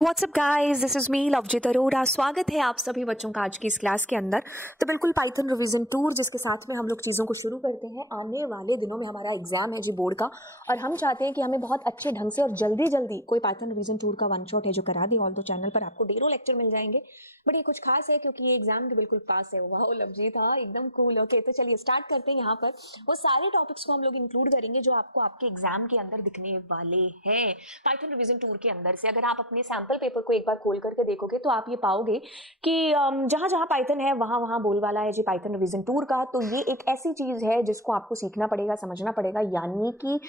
WhatsApp guys, this is me Lovejeet Arora. स्वागत है आप सभी बच्चों का आज की इस क्लास के अंदर। तो बिल्कुल पाइथन रिवीजन टूर जिसके साथ में हम लोग चीज़ों को शुरू करते हैं। आने वाले दिनों में हमारा एग्जाम है जी बोर्ड का, और हम चाहते हैं कि हमें बहुत अच्छे ढंग से और जल्दी जल्दी कोई पाइथन रिवीजन टूर का वन शॉट है जो करा दे। ऑल दो चैनल पर आपको डेरों लेक्चर मिल जाएंगे, बट ये कुछ खास है क्योंकि ये एग्जाम के बिल्कुल पास है। वाह लवजीत, हाँ एकदम कूल। ओके, तो चलिए स्टार्ट करते हैं। यहाँ पर वो सारे टॉपिक्स को हम लोग इंक्लूड करेंगे जो आपको आपके एग्जाम के अंदर दिखने वाले हैं पाइथन रिवीजन टूर के अंदर से। अगर आप अपने सैंपल पेपर को एक बार खोल करके देखोगे तो आप ये पाओगे कि जहां जहां पाइथन है वहां वहां बोलबाला है जी पाइथन रिवीजन टूर का। तो ये एक ऐसी चीज है जिसको आपको सीखना पड़ेगा, समझना पड़ेगा, यानी कि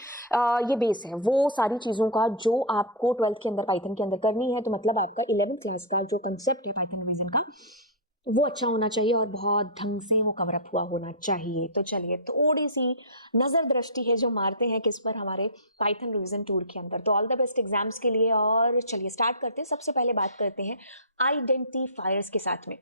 ये बेस है वो सारी चीजों का जो आपको 12th के अंदर पाइथन के अंदर करनी है। तो मतलब आपका 11th क्लास का जो कंसेप्ट है पाइथन रिवीजन का वो अच्छा होना चाहिए और बहुत ढंग से वो कवर अप हुआ होना चाहिए। तो चलिए थोड़ी सी नजर दृष्टि है जो मारते हैं किस पर, हमारे पाइथन रिवीजन टूर के अंदर। तो ऑल द बेस्ट एग्जाम्स के लिए। और चलिए स्टार्ट करते हैं। सबसे पहले बात करते हैं आइडेंटिफायर्स के साथ में।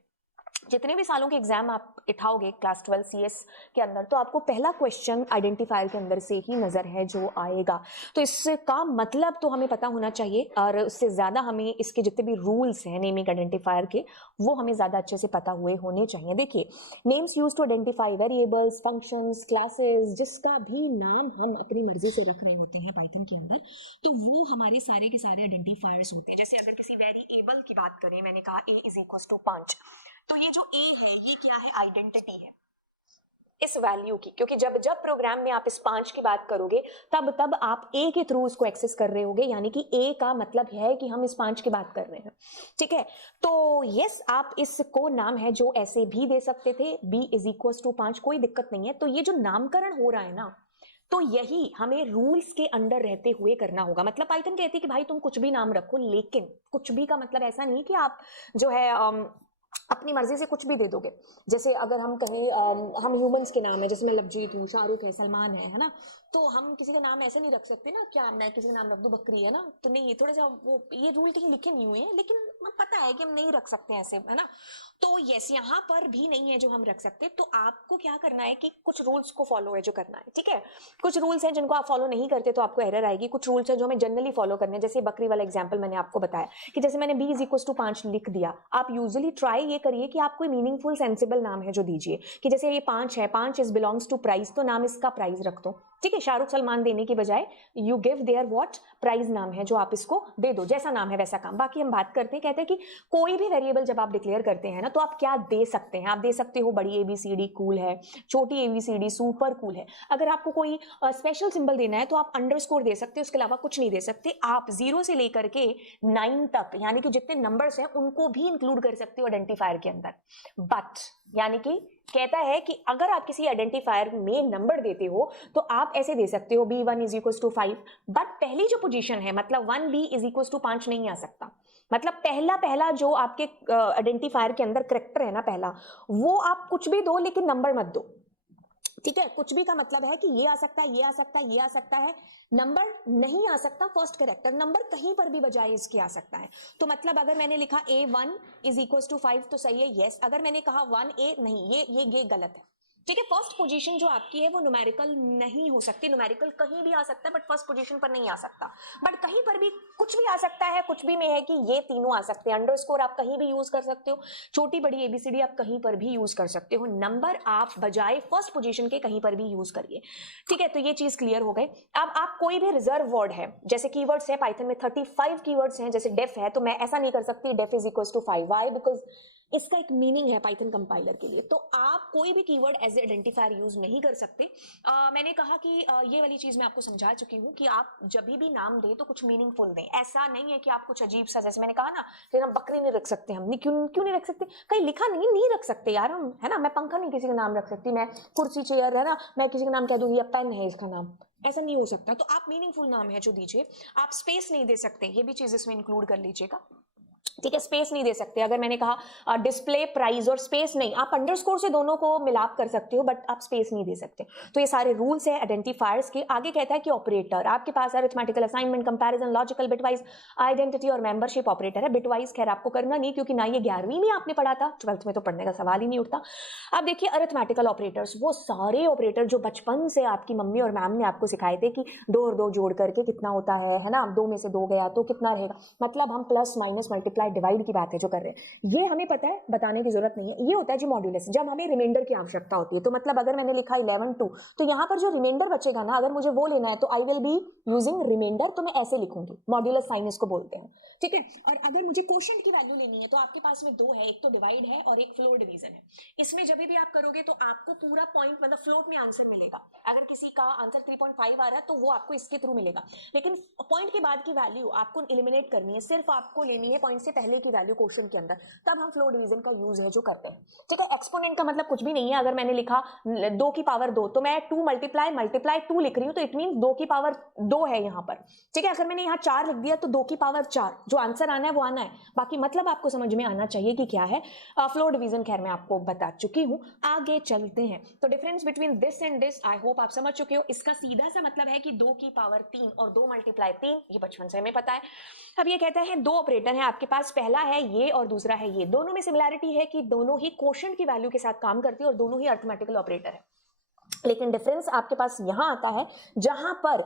जितने भी सालों के एग्जाम आप उठाओगे क्लास 12 सीएस के अंदर, तो आपको पहला क्वेश्चन आइडेंटिफायर के अंदर से ही नजर है जो आएगा। तो इसका मतलब तो हमें पता होना चाहिए, और उससे ज्यादा हमें इसके जितने भी रूल्स हैं नेमिंग आइडेंटिफायर के वो हमें ज्यादा अच्छे से पता हुए होने चाहिए। देखिए, names use to identify variables, functions, classes, जिसका भी नाम हम अपनी मर्जी से रख रहे होते हैं पाइथन के अंदर, तो वो हमारे सारे के सारे आइडेंटिफायर्स होते हैं। जैसे अगर किसी वेरिएबल की बात करें, मैंने कहा a इज इक्वल टू 5, तो ये जो a है ये क्या है? आइडेंटिटी है इस वैल्यू की, क्योंकि जब जब प्रोग्राम में आप इस 5 की बात करोगे तब तब आप a के थ्रू उसको एक्सेस कर रहे होगे, यानी कि a का मतलब है कि हम इस 5 की बात कर रहे हैं। ठीक है, तो यस, आप इसको नाम है जो ऐसे भी दे सकते थे, b इज इक्वल टू 5, कोई दिक्कत नहीं है। तो ये जो नामकरण हो रहा है ना, तो यही हमें रूल्स के अंडर रहते हुए करना होगा। मतलब पाइथन कहती है कि भाई तुम कुछ भी नाम रखो, लेकिन कुछ भी का मतलब ऐसा नहीं कि आप जो है अपनी मर्जी से कुछ भी दे दोगे। जैसे अगर हम कहें हम ह्यूमंस के नाम है, जैसे मैं लवजीत हूँ, शाहरुख है, सलमान है ना, तो हम किसी का नाम ऐसे नहीं रख सकते ना। क्या मैं किसी का नाम रख दूं बकरी, है ना? तो नहीं, थोड़ा सा वो ये रूल कहीं लिखे नहीं हुए हैं, लेकिन पता है कि हम नहीं रख सकते ऐसे, है ना? तो यस, यहाँ पर भी नहीं है जो हम रख सकते। तो आपको क्या करना है कि कुछ रूल्स को फॉलो है जो करना है। ठीक है, कुछ रूल्स हैं जिनको आप फॉलो नहीं करते तो आपको एरर आएगी। कुछ रूल्स हैं जो हमें जनरली फॉलो करने हैं। जैसे बकरी वाला एग्जांपल मैंने आपको बताया कि जैसे मैंने b इज इक्वल टू 5 लिख दिया, आप यूजुअली ट्राई ये करिए कि आप कोई मीनिंगफुल सेंसिबल नाम है जो दीजिए, कि जैसे ये 5 है, 5 इज बिलोंग्स टू प्राइस, तो नाम इसका प्राइस रख दो। ठीक है, शाहरुख सलमान देने की बजाय you give their what, price नाम है जो आप इसको दे दो, जैसा नाम है वैसा काम। बाकी हम बात करते हैं, कहते हैं कि कोई भी वेरिएबल जब आप डिक्लेयर करते हैं ना, तो आप क्या दे सकते हैं? आप दे सकते हो बड़ी एबीसीडी कूल है, छोटी एबीसीडी सुपर कूल है। अगर आपको कोई स्पेशल सिंबल देना है तो आप अंडरस्कोर दे सकते हो, उसके अलावा कुछ नहीं दे सकते। आप 0 से लेकर के 9 तक, यानी कि जितने नंबर्स हैं उनको भी इंक्लूड कर सकते हो आइडेंटिफायर के अंदर। बट यानी कि कहता है कि अगर आप किसी आइडेंटिफायर में नंबर देते हो तो आप ऐसे दे सकते हो b1 is equal to 5, but पहली जो पोजीशन है मतलब 1b इज इक्वल टू 5 नहीं आ सकता। मतलब पहला पहला जो आपके आइडेंटिफायर के अंदर करेक्टर है ना, पहला, वो आप कुछ भी दो लेकिन नंबर मत दो। ठीक है, कुछ भी का मतलब है कि ये आ सकता है, ये आ सकता है, ये आ सकता है, नंबर नहीं आ सकता। फर्स्ट कैरेक्टर नंबर कहीं पर भी बजाय इसके आ सकता है। तो मतलब अगर मैंने लिखा a1 इज इक्वल टू 5 तो सही है, यस। अगर मैंने कहा 1a, नहीं, ये गलत है। ठीक है, फर्स्ट पोजीशन जो आपकी है वो न्यूमेरिकल नहीं हो सकती। न्यूमेरिकल कहीं भी आ सकता है बट फर्स्ट पोजीशन पर नहीं आ सकता। बट कहीं पर भी कुछ भी आ सकता है। कुछ भी में है कि ये तीनों आ सकते हैं। अंडरस्कोर आप कहीं भी यूज कर सकते हो, छोटी बड़ी एबीसीडी आप कहीं पर भी यूज कर सकते हो। नंबर आप बजाय फर्स्ट पोजीशन के कहीं पर भी यूज करिए। ठीक है, तो ये चीज क्लियर हो गई। अब आप कोई भी रिजर्व वर्ड है, जैसे कीवर्ड्स है पाइथन में 35 कीवर्ड्स हैं, जैसे डेफ है, तो मैं ऐसा नहीं कर सकती def is equal to 5। Why? Because इसका एक मीनिंग है पाइथन कंपाइलर के लिए। तो आप कोई भी कीवर्ड एज आइडेंटिफायर यूज नहीं कर सकते। मैंने कहा कि ये वाली चीज मैं आपको समझा चुकी हूँ कि आप जब भी नाम दें तो कुछ मीनिंगफुल दें। ऐसा नहीं है कि आप कुछ अजीब सा, जैसे मैंने कहा ना, जैसे बकरी नहीं रख सकते हम, क्यों नहीं रख सकते? कहीं लिखा नहीं रख सकते यार हम, है ना? मैं पंखा नहीं किसी का नाम रख सकती, मैं कुर्सी चेयर है ना, मैं किसी का नाम कह दूंगी पेन है इसका नाम, ऐसा नहीं हो सकता। तो आप मीनिंगफुल नाम है जो दीजिए। आप स्पेस नहीं दे सकते, ये भी चीज इसमें इंक्लूड कर लीजिएगा। ठीक है, स्पेस नहीं दे सकते। अगर मैंने कहा डिस्प्ले प्राइस और स्पेस नहीं, आप अंडरस्कोर से दोनों को मिलाप कर सकते हो बट आप स्पेस नहीं दे सकते। तो ये सारे रूल्स है आइडेंटिफायर्स के। आगे कहता है कि ऑपरेटर, आपके पास arithmetical, assignment, comparison, logical, bitwise, identity और मेंबरशिप ऑपरेटर है। बिटवाइज खैर आपको करना नहीं, क्योंकि ना ये 11वीं में आपने पढ़ा था, 12th में तो पढ़ने का सवाल ही नहीं उठता। अब देखिए अरिथमेटिकल ऑपरेटर्स, वो सारे ऑपरेटर जो बचपन से आपकी मम्मी और मैम ने आपको सिखाए थे कि 2 और 2 जोड़ करके कितना होता है ना, 2 में से 2 गया तो कितना रहेगा। मतलब हम प्लस माइनस मल्टीप्लाई डिवाइड की बात है जो कर रहे हैं, ये हमें पता है, बताने की जरूरत नहीं है। ये होता है जो मॉड्यूलस, जब हमें रिमाइंडर की आवश्यकता होती है। तो मतलब अगर मैंने लिखा 11 2, तो यहाँ पर जो रिमाइंडर बचेगा ना, अगर मुझे वो लेना है तो I will be using reminder, तो मैं ऐसे लिखूंगी, मॉड्यूलस साइन इसको बोलते हैं। ठीक है, और अगर मुझे क्वोशिएंट की वैल्यू लेनी है तो आपके पास में 2 है, एक तो डिवाइड है और एक फ्लोर डिवीजन है। इसमें जब भी आप करोगे तो आपको पूरा पॉइंट मतलब फ्लोट में आंसर मिलेगा। अगर किसी का आंसर 3.5 आ रहा है तो वो आपको इसके थ्रू मिलेगा, लेकिन पॉइंट के बाद की वैल्यू आपको एलिमिनेट करनी है, सिर्फ आपको लेनी है पॉइंट से पहले की वैल्यू क्वेश्चन के अंदर, तब हम फ्लोर डिवीजन का यूज है जो करते हैं। ठीक है, एक्सपोनेंट का मतलब कुछ भी नहीं है। अगर मैंने लिखा 2 की पावर 2, तो मैं 2 मल्टीप्लाई 2 लिख रही हूँ, तो इट मीन 2 की पावर 2 है यहाँ पर। ठीक है, अगर मैंने यहाँ 4 लिख दिया तो 2 की पावर 4, जो आंसर आना है वो आना है, बाकी मतलब आपको समझ में आना चाहिए कि क्या है। फ्लोर डिवीजन खैर मैं आपको बता चुकी हूँ। आगे चलते हैं, तो difference between this and this I hope आप समझ चुके हो। इसका सीधा सा मतलब है कि 2 की पावर 3 और 2 मल्टीप्लाई 3, ये बचपन से हमें पता है। अब ये कहता है 2 ऑपरेटर हैं आपके पास, पहला है ये और दूसरा है ये। दोनों में सिमिलैरिटी है कि दोनों ही क्वोशिएंट की वैल्यू के साथ काम करती है और दोनों ही अरिथमेटिकल ऑपरेटर है। लेकिन डिफरेंस आपके पास यहां आता है जहां पर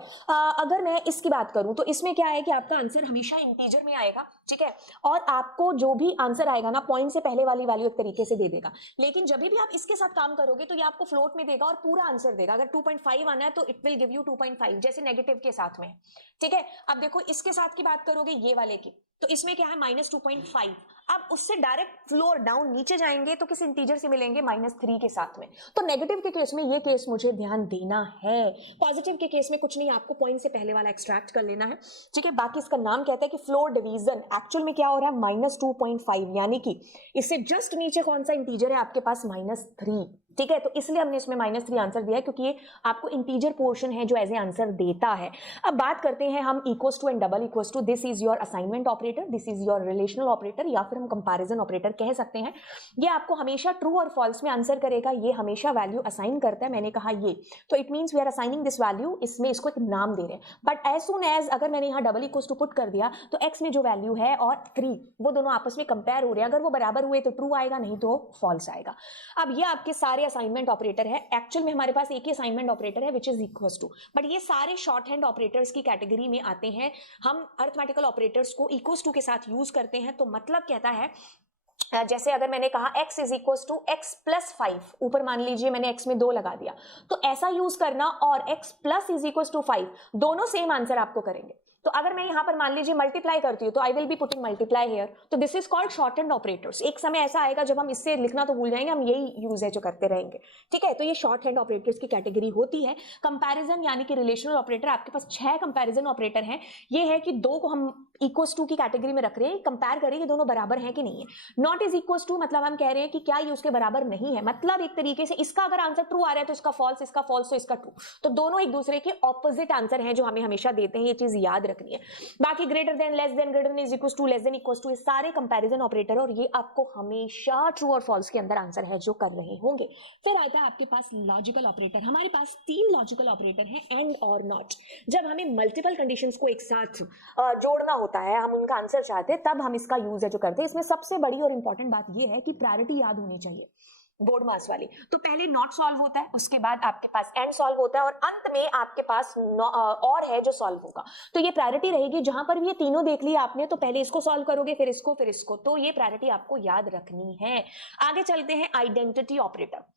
अगर मैं इसकी बात करूं तो इसमें क्या है कि आपका आंसर हमेशा इंटीजर में आएगा। ठीक है, और आपको जो भी आंसर आएगा ना, पॉइंट से पहले वाली वैल्यू एक तरीके से दे देगा। लेकिन जब भी आप इसके साथ काम करोगे तो ये आपको फ्लोट में देगा और पूरा आंसर देगा। अगर 2.5 आना है तो इट विल गिव यू 2.5, जैसे नेगेटिव के साथ में। ठीक है, अब देखो इसके साथ की बात करोगे ये वाले की, तो इसमें क्या है -2.5। अब उससे डायरेक्ट फ्लोर डाउन नीचे जाएंगे तो किस इंटीजर से मिलेंगे, -3 के साथ में। तो नेगेटिव के केस में ये केस मुझे ध्यान देना है। पॉजिटिव के केस में कुछ नहीं, आपको पॉइंट से पहले वाला एक्सट्रैक्ट कर लेना है। ठीक है, बाकी इसका नाम कहता है कि फ्लोर डिवीजन। एक्चुअल में क्या हो रहा है, -2.5, यानी कि इससे जस्ट नीचे कौन सा इंटीजर है आपके पास, -3। ठीक है, तो इसलिए हमने इसमें -3 आंसर दिया है, क्योंकि ये आपको इंटीजर पोर्शन है जो एज ए आंसर देता है। अब बात करते हैं हम equals to and double equals to. This is your assignment operator, this is your relational operator, या फिर हम कंपैरिजन ऑपरेटर कह सकते हैं। ये आपको हमेशा ट्रू और फॉल्स में आंसर करेगा, ये हमेशा वैल्यू असाइन करता है। मैंने कहा ये, तो it means we are assigning this value, इसमें इसको एक नाम दे रहे हैं। बट एज सून एज अगर मैंने यहाँ डबल इक्वल्स टू पुट कर दिया तो एक्स में जो वैल्यू है और 3 वो दोनों आपस में कंपेयर हो रहे हैं। अगर वो बराबर हुए तो ट्रू आएगा, नहीं तो फॉल्स आएगा। अब ये आपके सारे असाइनमेंट ऑपरेटर है। एक्चुअल में हमारे पास एक ही असाइनमेंट ऑपरेटर है which is equals to, but ये सारे शॉर्ट हैंड ऑपरेटर्स की कैटेगरी में आते हैं। हम अरिथमेटिकल ऑपरेटर्स को इक्वल्स टू के साथ यूज करते हैं। तो मतलब कहता है जैसे अगर मैंने कहा x is equal to x plus 5, ऊपर मान लीजिए मैंने x में 2 लगा दिया, तो ऐसा यूज करना, और x plus is equal to 5 दोनों सेम आंसर आपको करेंगे। तो अगर मैं यहां पर मान लीजिए मल्टीप्लाई करती हूं तो I will be putting multiply here. तो this is called short hand operators. एक समय ऐसा आएगा जब हम इससे लिखना तो भूल जाएंगे, हम यही यूज है जो करते रहेंगे। ठीक है, तो ये शॉर्ट हैंड ऑपरेटर्स की कैटेगरी होती है। कंपैरिजन यानी कि रिलेशनल ऑपरेटर, आपके पास 6 कंपैरिजन ऑपरेटर हैं। ये है कि 2 को हम इक्वल्स टू की कैटेगरी में रख रहे हैं, कंपेयर करें कि दोनों बराबर हैं कि नहीं है। नॉट इज इक्वल्स टू मतलब हम कह रहे हैं कि क्या ये उसके बराबर नहीं है, मतलब एक तरीके से इसका अगर आंसर ट्रू आ रहा है तो इसका फॉल्स, इसका फॉल्स तो इसका ट्रू। तो दोनों एक दूसरे के ऑपोजिट आंसर हैं जो हमें हमेशा देते हैं, ये चीज याद रखनी है। बाकी greater than, less than, greater than, is equals to, less than, equals to, ये सारे कंपैरिजन ऑपरेटर, और ये आपको हमेशा ट्रू और फॉल्स के अंदर आंसर है जो कर रहे होंगे। फिर आता है आपके पास लॉजिकल ऑपरेटर। हमारे पास 3 लॉजिकल ऑपरेटर हैं, एंड और नॉट। जब हमें मल्टीपल कंडीशंस को एक साथ जोड़ना होता है, हम उनका आंसर चाहते हैं, तब हम इसका यूज है जो करते हैं। इसमें सबसे बड़ी और इंपॉर्टेंट बात यह है कि प्रायोरिटी याद होनी चाहिए, बोर्ड मास वाली। तो पहले नॉट सॉल्व होता है, उसके बाद आपके पास एंड सॉल्व होता है, और अंत में आपके पास और है जो सॉल्व होगा। तो ये प्रायोरिटी रहेगी। जहां पर भी ये तीनों देख लिया आपने, तो पहले इसको सॉल्व करोगे, फिर इसको, फिर इसको। तो ये प्रायोरिटी आपको याद रखनी है। आगे चलते हैं identity operator.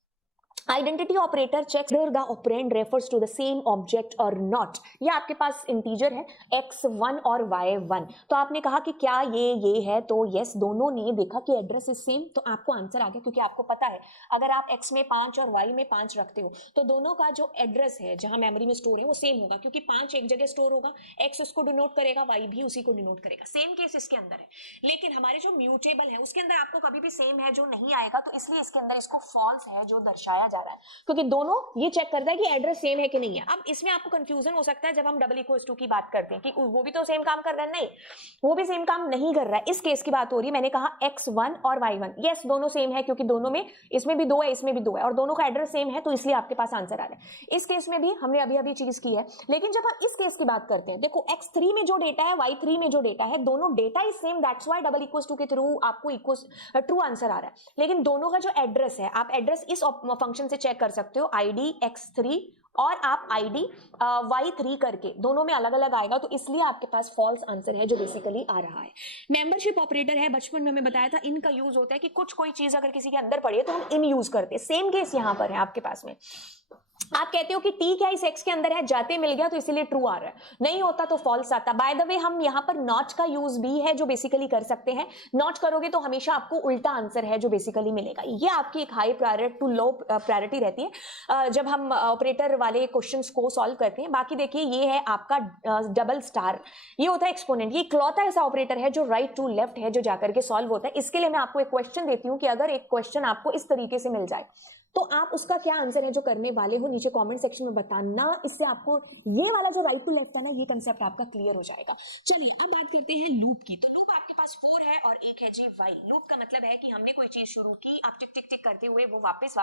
Identity operator checks whether the operand refers to the same object or not। ये आपके पास इंटीजर है x1 और y1। तो आपने कहा कि क्या ये है, तो यस, दोनों ने देखा कि एड्रेस इज सेम, तो आपको आंसर आ गया। क्योंकि आपको पता है अगर आप x में 5 और y में 5 रखते हो तो दोनों का जो एड्रेस है जहां मेमोरी में स्टोर है वो सेम होगा, क्योंकि 5 एक जगह स्टोर होगा, x उसको डिनोट करेगा, y भी उसी को डिनोट करेगा। सेम केस इसके अंदर है। लेकिन हमारे जो म्यूटेबल है उसके अंदर आपको कभी भी सेम है जो नहीं आएगा, तो इसलिए इसके अंदर इसको फॉल्स है जो दर्शाया जा रहा है, क्योंकि दोनों ये चेक करता है कि एड्रेस सेम है कि नहीं है। अब इसमें आपको कंफ्यूजन हो सकता है जब हम डबल इक्वल्स टू की बात करते हैं कि वो भी तो सेम काम कर रहा है, नहीं, वो भी सेम काम नहीं कर रहा है। इस केस की बात हो रही है, मैंने कहा x1 और y1, यस दोनों सेम है, क्योंकि दोनों में, इसमें भी 2 है, इसमें भी 2 है, और दोनों का एड्रेस सेम है, तो इसलिए आपके पास आंसर आ रहा है। इस केस में भी हमने अभी अभी चीज की है, लेकिन जब हम इस केस की बात करते हैं, देखो x3 में जो डेटा है, y3 में जो डेटा है, दोनों data is same, that's why double equals to के थ्रू आपको इक्वल्स ट्रू आंसर आ रहा है। लेकिन दोनों का जो एड्रेस है, आप एड्रेस इस फंक्शन से चेक कर सकते हो, id x3 और आप id y3 करके दोनों में अलग अलग आएगा, तो इसलिए आपके पास फॉल्स आंसर है जो बेसिकली आ रहा है। मेंबरशिप ऑपरेटर है, बचपन में हमें बताया था, इनका यूज होता है कि कुछ कोई चीज अगर किसी के अंदर पड़ी है तो हम इन यूज करते हैं। सेम केस यहां पर है आपके पास में, आप कहते हो कि टी क्या इस एक्स के अंदर है, जाते मिल गया तो इसीलिए ट्रू आ रहा है, नहीं होता तो फॉल्स आता। बाय द वे हम यहाँ पर नॉट का यूज भी है जो बेसिकली कर सकते हैं, नॉट करोगे तो हमेशा आपको उल्टा आंसर है जो बेसिकली मिलेगा। ये आपकी एक high priority to low priority रहती है जब हम ऑपरेटर वाले क्वेश्चंस को सॉल्व करते हैं। बाकी देखिए ये है आपका डबल स्टार, ये होता है एक्सपोनेंट, ये इकलौता ऐसा ऑपरेटर है जो राइट टू लेफ्ट है जो जाकर के सॉल्व होता है। इसके लिए मैं आपको एक क्वेश्चन देती हूँ कि अगर एक क्वेश्चन आपको इस तरीके से मिल जाए तो आप उसका क्या आंसर है जो करने वाले हो, नीचे कमेंट सेक्शन में बताना। इससे आपको ये वाला जो राइट टू लेफ्ट है ना, ये कंसेप्ट आपका क्लियर हो जाएगा। चलिए अब बात करते हैं लूप की। तो लूप आपके पास 4 है और एक है जी वाइल। लूप का मतलब है कि हमने कोई चीज शुरू की, आप टिक टिक टिक करते हुए वो वापस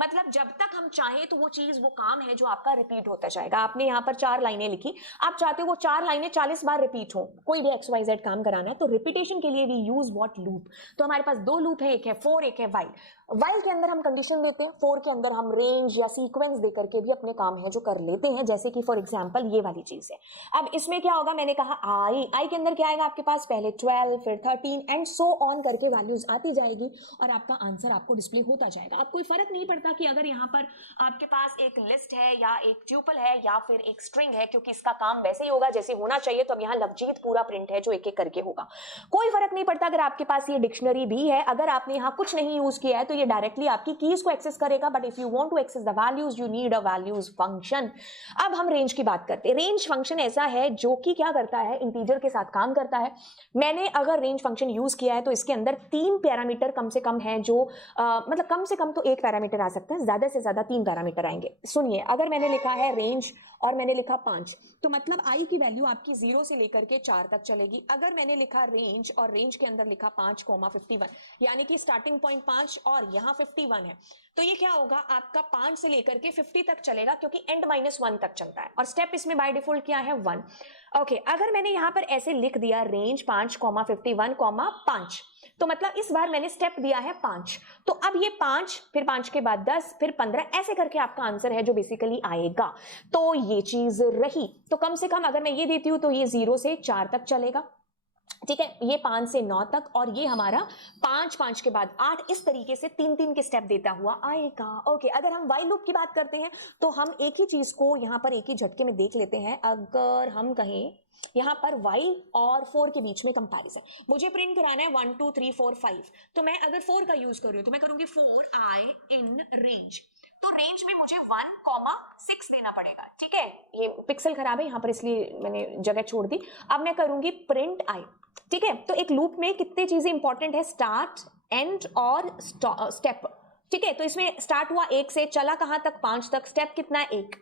मतलब जब तक हम चाहें तो वो चीज, वो काम है जो आपका रिपीट होता जाएगा। आपने यहाँ पर 4 लाइनें लिखी, आप चाहते हो वो 4 लाइनें 40 बार रिपीट हो, कोई भी XYZ काम कराना है तो रिपीटेशन के लिए वी यूज व्हाट लूप। तो हमारे पास 2 लूप है, एक है फॉर, एक है वाइल। वाइल के अंदर हम कंडीशन देते हैं, फॉर के अंदर हम रेंज या सीक्वेंस देकर के भी अपने काम है जो कर लेते हैं, जैसे कि फॉर एग्जांपल ये वाली चीज है। अब इसमें क्या होगा, मैंने कहा आई के अंदर क्या आएगा आपके पास, पहले 12 फिर 13 एंड सो ऑन करके वैल्यूज आती जाएगी और आपका आंसर आपको डिस्प्ले होता जाएगा। अब कोई फर्क नहीं पड़ता कि अगर यहाँ पर आपके पास एक लिस्ट है या एक ट्यूपल है या फिर एक स्ट्रिंग है, क्योंकि इसका काम वैसे ही होगा जैसे होना चाहिए। तो अब यहाँ लवजीत पूरा प्रिंट है जो एक एक करके होगा, कोई फर्क नहीं पड़ता। अगर आपके पास ये डिक्शनरी भी है, अगर आपने यहाँ कुछ नहीं यूज किया है तो ये डायरेक्टली आपकी कीज को एक्सेस करेगा, but if you want to access the values you need a values function. अब हम रेंज की बात करते हैं। रेंज फंक्शन ऐसा है जो कि क्या करता है, इंटीजर के साथ काम करता है। मैंने अगर रेंज फंक्शन यूज किया है तो इसके अंदर 3 पैरामीटर कम से कम है, जो मतलब कम से कम तो 1 पैरामीटर आ सकता है, ज्यादा से ज्यादा 3 पैरामीटर आएंगे। सुनिए, अगर मैंने लिखा है रेंज और मैंने लिखा 5, तो मतलब आई की वैल्यू आपकी 0 से लेकर के 4 तक चलेगी। अगर मैंने लिखा रेंज और रेंज के अंदर लिखा 5,51, यानी कि स्टार्टिंग पॉइंट 5 और यहाँ 51 है, तो ये क्या होगा आपका 5 से लेकर के 50 तक चलेगा, क्योंकि एंड -1 तक चलता है और स्टेप इसमें बाय डिफॉल्ट क्या है 1। ओके, अगर मैंने यहाँ पर ऐसे लिख दिया रेंज 5,51,5, तो मतलब इस बार मैंने स्टेप दिया है 5, तो अब ये 5 फिर 5 के बाद 10 फिर 15 ऐसे करके आपका आंसर है जो बेसिकली आएगा। तो ये चीज रही, तो कम से कम अगर मैं ये देती हूं तो ये 0 से 4 तक चलेगा, ठीक है, ये 5 से 9 तक, और ये हमारा 5 के बाद 8, इस तरीके से 3 के स्टेप देता हुआ आएगा। ओके, अगर हम वाइल लूप की बात करते हैं तो हम एक ही चीज को यहां पर एक ही झटके में देख लेते हैं। अगर हम कहें यहां पर वाइल और 4 के बीच में कंपैरिजन, मुझे प्रिंट कराना है 1 2 3 4 5, तो मैं अगर 4 का यूज कर रही हूं तो मैं करूंगी 4 आई इन रेंज, तो रेंज में मुझे 1,6 देना पड़ेगा, ठीक है। ये पिक्सल खराब है यहाँ पर इसलिए मैंने जगह छोड़ दी। अब मैं करूंगी प्रिंट आई, ठीक है। तो एक लूप में कितनी चीजें इंपॉर्टेंट है, स्टार्ट, एंड और स्टेप, ठीक है। तो इसमें स्टार्ट हुआ 1 से, चला कहां तक 5 तक, स्टेप कितना है 1,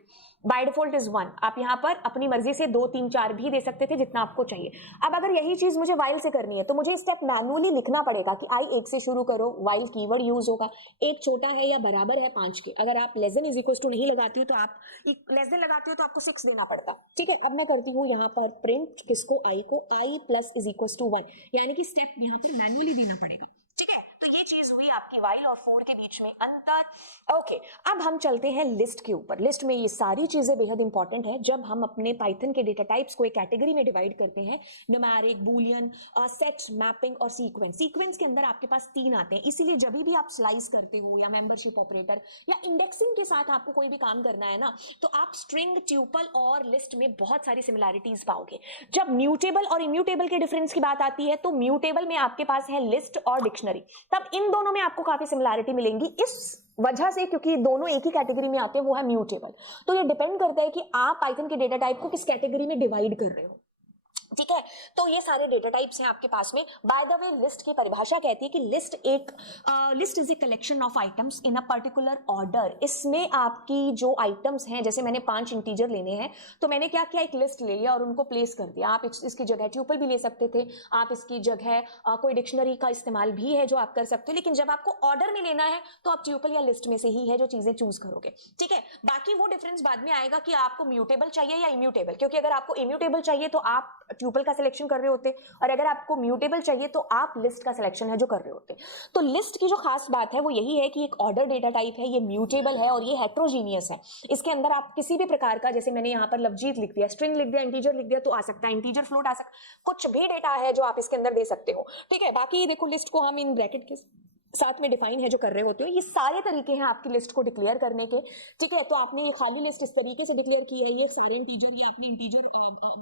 बाय डिफॉल्ट इज 1। आप यहाँ पर अपनी मर्जी से 2 3 4 भी दे सकते थे, जितना आपको चाहिए। अब अगर यही चीज मुझे वाइल से करनी है तो मुझे स्टेप मैनुअली लिखना पड़ेगा कि आई 1 से शुरू करो, वाइल कीवर्ड यूज होगा, 1 छोटा है या बराबर है 5 के। अगर आप less than is equal to नहीं लगाती हो तो आप लेस देन लगाती हो तो आपको 6 देना पड़ता, ठीक है। अब मैं करती हूँ यहाँ पर प्रिंट किसको, आई को, आई प्लस इज इक्वल टू 1, यानी कि स्टेप यहाँ पर मैनुअली देना पड़ेगा, ठीक है। तो ये चीज हुई आपकी वाइल और 4 के बीच में अंतर। ओके, अब हम चलते हैं लिस्ट के ऊपर। लिस्ट में ये सारी चीजें बेहद इंपॉर्टेंट है जब हम अपने पाइथन के डेटा टाइप्स को एक कैटेगरी में डिवाइड करते हैं, न्यूमेरिक, बूलियन, सेट, मैपिंग और सीक्वेंस। सीक्वेंस के अंदर आपके पास 3 आते हैं, इसीलिए जब भी आप स्लाइस करते हो या मेंबरशिप ऑपरेटर या इंडेक्सिंग के साथ आपको कोई भी काम करना है ना, तो आप स्ट्रिंग, ट्यूपल और लिस्ट में बहुत सारी सिमिलैरिटीज पाओगे। जब म्यूटेबल और इम्यूटेबल के डिफरेंस की बात आती है तो म्यूटेबल में आपके पास है लिस्ट और डिक्शनरी, तब इन दोनों में आपको काफी सिमिलैरिटी मिलेंगी इस वजह से, क्योंकि दोनों एक ही कैटेगरी में आते हैं, वो है म्यूटेबल। तो ये डिपेंड करता है कि आप पाइथन के डेटा टाइप को किस कैटेगरी में डिवाइड कर रहे हो। ठीक है। तो ये सारे डेटा टाइप्स हैं आपके पास में। बाय द वे लिस्ट की परिभाषा कहती है कि list is a collection of items in a particular order. इसमें आपकी जो आइटम्स हैं, जैसे मैंने 5 इंटीजर लेने हैं तो मैंने क्या किया, एक लिस्ट ले लिया और उनको प्लेस कर दिया। आप इसकी जगह ट्यूपल भी ले सकते थे, आप इसकी जगह कोई डिक्शनरी का इस्तेमाल भी है जो आप कर सकते हो, लेकिन जब आपको ऑर्डर में लेना है तो आप ट्यूपल या लिस्ट में से ही है जो चीजें चूज करोगे। ठीक है, बाकी वो डिफरेंस बाद में आएगा कि आपको म्यूटेबल चाहिए या इम्यूटेबल, क्योंकि अगर आपको इम्यूटेबल चाहिए तो आप ट्यूपल का सिलेक्शन कर रहे होते और अगर आपको म्यूटेबल चाहिए तो आप लिस्ट का सिलेक्शन है जो कर रहे होते। तो लिस्ट की जो खास बात है वो यही है कि एक ऑर्डर डेटा टाइप है, ये म्यूटेबल है और ये हेट्रोजीनियस है। इसके अंदर आप किसी भी प्रकार का, जैसे मैंने यहाँ पर लवजीत लिख दिया, स्ट्रिंग लिख दिया, इंटीजर लिख दिया तो आ सकता है, इंटीजर फ्लोट आ सकता, कुछ भी डेटा है जो आप इसके अंदर दे सकते हो। ठीक है, बाकी देखो लिस्ट को हम इन ब्रैकेट के साथ में डिफाइन है जो कर रहे होते हो। ये सारे तरीके हैं आपकी लिस्ट को डिक्लेयर करने के। ठीक है, तो आपने ये खाली लिस्ट इस तरीके से डिक्लेयर की है, ये सारे इंटीजर, ये आपने इंटीजर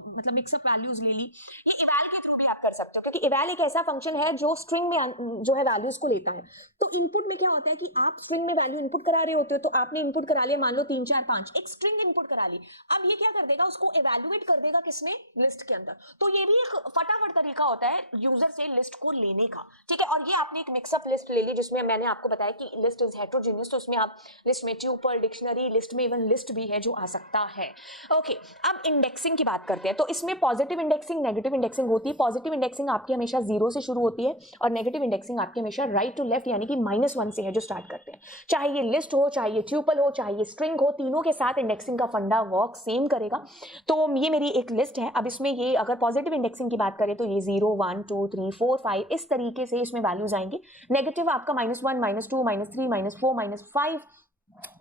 मतलब मिक्सअप वैल्यूज ले ली। ये इवैल के थ्रू भी आप कर सकते हो, क्योंकि इवैल एक ऐसा फंक्शन है जो स्ट्रिंग में जो है वैल्यूज को लेता है। तो इनपुट में क्या होता है कि आप स्ट्रिंग में वैल्यू इनपुट करा रहे होते हो, तो आपने इनपुट करा लिया, मान लो 3 4 5 एक स्ट्रिंग इनपुट करा ली। अब ये क्या कर देगा, उसको इवैल्यूएट कर देगा किसमें, लिस्ट के अंदर। तो ये भी एक फटाफट तरीका होता है यूजर से लिस्ट को लेने का। ठीक है, और ये आपने एक मिक्सअप लिस्ट ले ली जिसमें मैंने आपको बताया कि लिस्ट इज हेट्रोजीनियस, तो उसमें आप लिस्ट में ट्यूपल, डिक्शनरी, लिस्ट में इवन लिस्ट भी है जो आ सकता है। ओके, अब इंडेक्सिंग की बात करते हैं। तो इसमें पॉजिटिव इंडेक्सिंग, नेगेटिव इंडेक्सिंग होती है। पॉजिटिव इंडेक्सिंग आपकी हमेशा 0 से शुरू होती है और नेगेटिव इंडेक्सिंग आपकी हमेशा राइट टू लेफ्ट यानी कि -1 से है जो स्टार्ट करते हैं। चाहे ये लिस्ट हो, चाहे ये ट्यूपल हो, चाहे ये स्ट्रिंग हो, तीनों के साथ इंडेक्सिंग का फंडा वर्क सेम करेगा। तो ये मेरी एक लिस्ट है। अब इसमें ये अगर पॉजिटिव इंडेक्सिंग की बात करें तो ये 0 1 2 3 4 5 इस तरीके से इसमें वैल्यूज आएंगी। नेगेटिव आपका -1 -2 -3 -4 -5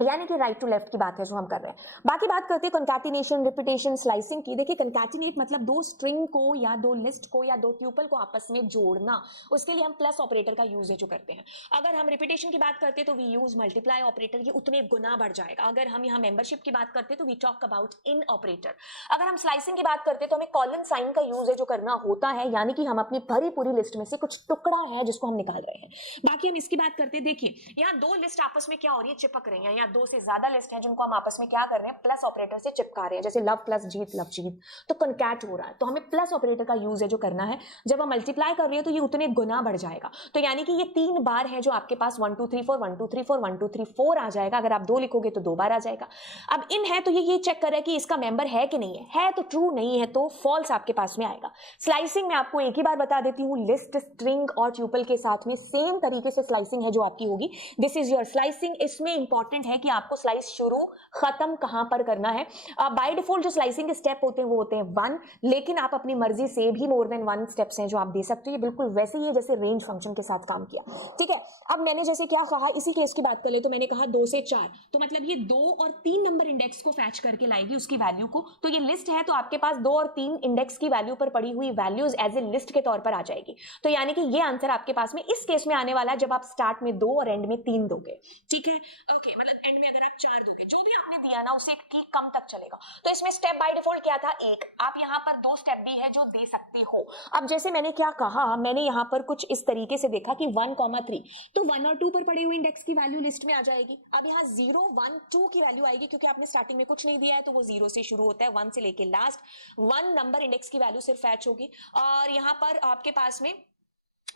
यानी कि राइट टू लेफ्ट की बात है जो हम कर रहे हैं। बाकी बात करते हैं कंकैटिनेशन, रिपीटेशन, स्लाइसिंग की। देखिए कंकैटिनेट मतलब दो स्ट्रिंग को या दो लिस्ट को या दो ट्यूपल को आपस में जोड़ना, उसके लिए हम प्लस ऑपरेटर का यूज है जो करते हैं। अगर हम रिपीटेशन की बात करते हैं तो वी यूज मल्टीप्लाई ऑपरेटर, ये उतने गुना बढ़ जाएगा। अगर हम यहाँ मेंबरशिप की बात करते हैं तो we talk about in operator. अगर हम स्लाइसिंग की बात करते हैं तो हमें कॉलन साइन का यूज है जो करना होता है, यानी कि हम अपनी भरी पूरी लिस्ट में से कुछ टुकड़ा है जिसको हम निकाल रहे हैं। बाकी हम इसकी बात करते हैं, देखिए यहाँ दो लिस्ट आपस में क्या हो रही है, चिपक रही है, या दो से ज्यादा लिस्ट है जिनको हम आपस में क्या कर रहे हैं, प्लस ऑपरेटर से चिपका रहे हैं। जैसे लव प्लस जीत लव जीत, तो कनकैट हो रहा है, तो हमें प्लस ऑपरेटर का यूज है जो करना है। जब हम मल्टीप्लाई कर रहे हैं तो ये उतने गुना बढ़ जाएगा। तो यानी कि ये 3 बार है जो आपके पास 1 2 3 4 1 2 3 4 1 2 3 4 आ जाएगा। अगर आप 2 लिखोगे तो 2 बार आ जाएगा। अब इन है तो ये चेक कर रहा है कि इसका मेंबर है कि नहीं है तो ट्रू, नहीं है तो फॉल्स आपके पास में आएगा। स्लाइसिंग में आपको एक ही बार बता देती हूँ, लिस्ट, स्ट्रिंग और ट्यूपल के साथ में सेम तरीके से स्लाइसिंग है जो आपकी होगी। This is your slicing. इसमें इंपॉर्टेंट है कि आपको स्लाइस शुरू खत्म कहां पर करना है। बाय डिफॉल्ट जो स्लाइसिंग के स्टेप होते हैं वो होते हैं 1, लेकिन आप अपनी मर्जी से भी मोर देन 1 स्टेप्स हैं जो आप दे सकते हो। ये बिल्कुल वैसे ही है जैसे रेंज फंक्शन के साथ काम किया। ठीक है, अब मैंने जैसे क्या कहा, इसी केस की बात कर ले तो मैंने कहा 2 से 4, तो मतलब ये 2 और 3 नंबर इंडेक्स को फैच करके लाएगी उसकी वैल्यू को। तो ये लिस्ट है तो आपके पास 2 और 3 इंडेक्स की वैल्यू पर पड़ी हुई वैल्यूज एज ए लिस्ट के तौर पर आ जाएगी। तो यानी कि ये आंसर आपके पास में इस केस में आने वाला है जब आप स्टार्ट में 2 और एंड में 3 दोगे। ठीक है, ओके, मतलब एंड में अगर आप 4 दोगे, जो भी आपने दिया ना उसे ठीक कम तक चलेगा। तो इसमें स्टेप बाय डिफॉल्ट क्या था, 1। आप यहाँ पर 2 स्टेप भी है जो दे सकते हो। अब जैसे मैंने क्या कहा, मैंने यहाँ पर कुछ इस तरीके से देखा कि 1 3, तो 1 और 2 पर पड़े हुए इंडेक्स की वैल्यू लिस्ट में आ जाएगी। अब यहाँ 0 1 2 की वैल्यू आएगी क्योंकि आपने स्टार्टिंग में कुछ नहीं दिया है, तो वो 0 से शुरू होता है, 1 से लेके लास्ट 1 नंबर इंडेक्स की वैल्यू सिर्फ फैच होगी। और यहाँ पर आपके पास में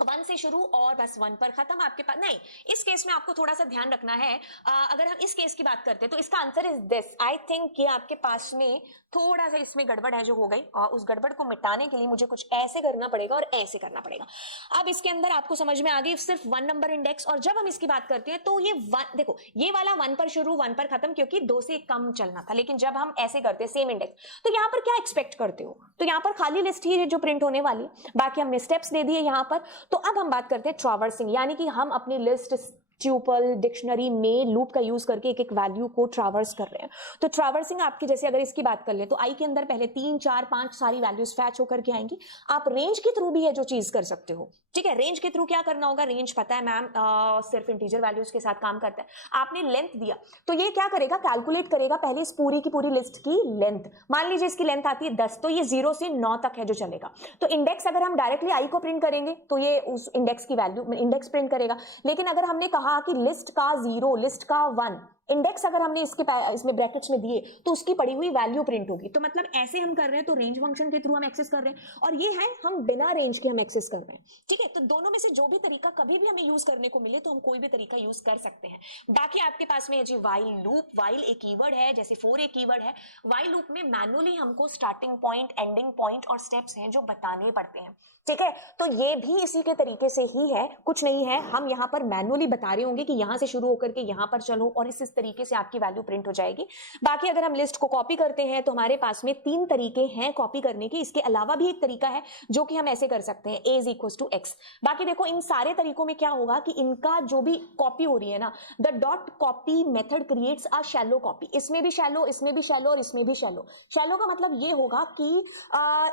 1 से शुरू और बस 1 पर खत्म आपके पास नहीं। इस केस में आपको थोड़ा सा ध्यान रखना है। अगर हम इस केस की बात करते हैं तो इसका answer is this. I think कि आपके पास में थोड़ा सा इसमें गड़बड़ है जो हो गई, और उस गड़बड़ को मिटाने के लिए मुझे कुछ ऐसे करना पड़ेगा और ऐसे करना पड़ेगा। अब इसके अंदर आपको समझ में आ गई सिर्फ 1 नंबर इंडेक्स। और जब हम इसकी बात करते हैं तो ये 1, देखो ये वाला 1 पर शुरू 1 पर खत्म, क्योंकि 2 से कम चलना था। लेकिन जब हम ऐसे करते हैं सेम इंडेक्स, तो यहाँ पर क्या एक्सपेक्ट करते हो, तो यहाँ पर खाली लिस्ट ही जो प्रिंट होने वाली, बाकी हमने स्टेप्स दे दिए यहाँ पर। तो अब हम बात करते हैं ट्रैवर्सिंग, यानी कि हम अपनी लिस्ट, ट्यूपल, डिक्शनरी में लूप का यूज करके एक एक वैल्यू को ट्रैवर्स कर रहे हैं। तो ट्रैवर्सिंग आपकी, जैसे अगर इसकी बात कर ले तो आई के अंदर पहले 3 4 5 सारी वैल्यूज फैच होकर के आएंगी। आप रेंज के थ्रू भी है जो चीज कर सकते हो। ठीक है, रेंज के थ्रू क्या करना होगा, रेंज पता है मैम सिर्फ इंटीजर वैल्यूज के साथ काम करता है। आपने लेंथ दिया तो ये क्या करेगा, कैलकुलेट करेगा पहले इस पूरी की पूरी लिस्ट की लेंथ। मान लीजिए इसकी लेंथ आती है 10, तो ये 0 से 9 तक है जो चलेगा। तो इंडेक्स अगर हम डायरेक्टली आई को प्रिंट करेंगे तो ये उस इंडेक्स की वैल्यू इंडेक्स प्रिंट करेगा। लेकिन अगर हमने कहा कि लिस्ट का 0, लिस्ट का 1, इंडेक्स अगर हमने इसमें ब्रैकेट्स में दिए तो उसकी पड़ी हुई वैल्यू प्रिंट होगी। तो मतलब ऐसे हम कर रहे हैं तो रेंज फंक्शन के थ्रू हम एक्सेस कर रहे हैं, और ये है हम बिना रेंज के हम एक्सेस कर रहे हैं। ठीक है, तो दोनों में से जो भी तरीका कभी भी हमें यूज करने को मिले तो हम कोई भी तरीका यूज कर सकते हैं। बाकी आपके पास में है जी व्हाइल लूप। व्हाइल एक कीवर्ड है, जैसे फॉर एक कीवर्ड है। व्हाइल लूप में मैनुअली हमको स्टार्टिंग पॉइंट, एंडिंग पॉइंट और स्टेप्स हैं जो बताने पड़ते हैं। ठीक है, तो ये भी इसी के तरीके से ही है, कुछ नहीं है, हम यहाँ पर मैनुअली बता रहे होंगे कि यहाँ से शुरू होकर के यहाँ पर चलो, और इस तरीके से आपकी वैल्यू प्रिंट हो जाएगी। बाकी अगर हम लिस्ट को कॉपी करते हैं तो हमारे पास में 3 तरीके हैं कॉपी करने के। इसके अलावा भी एक तरीका है जो कि हम ऐसे कर सकते हैं, a is equal to x। बाकी देखो इन सारे तरीकों में क्या होगा कि इनका जो भी कॉपी हो रही है ना, the dot copy method creates a shallow copy. इसमें भी शैलो, इसमें भी शैलो और इसमें भी शैलो। शैलो का मतलब ये होगा कि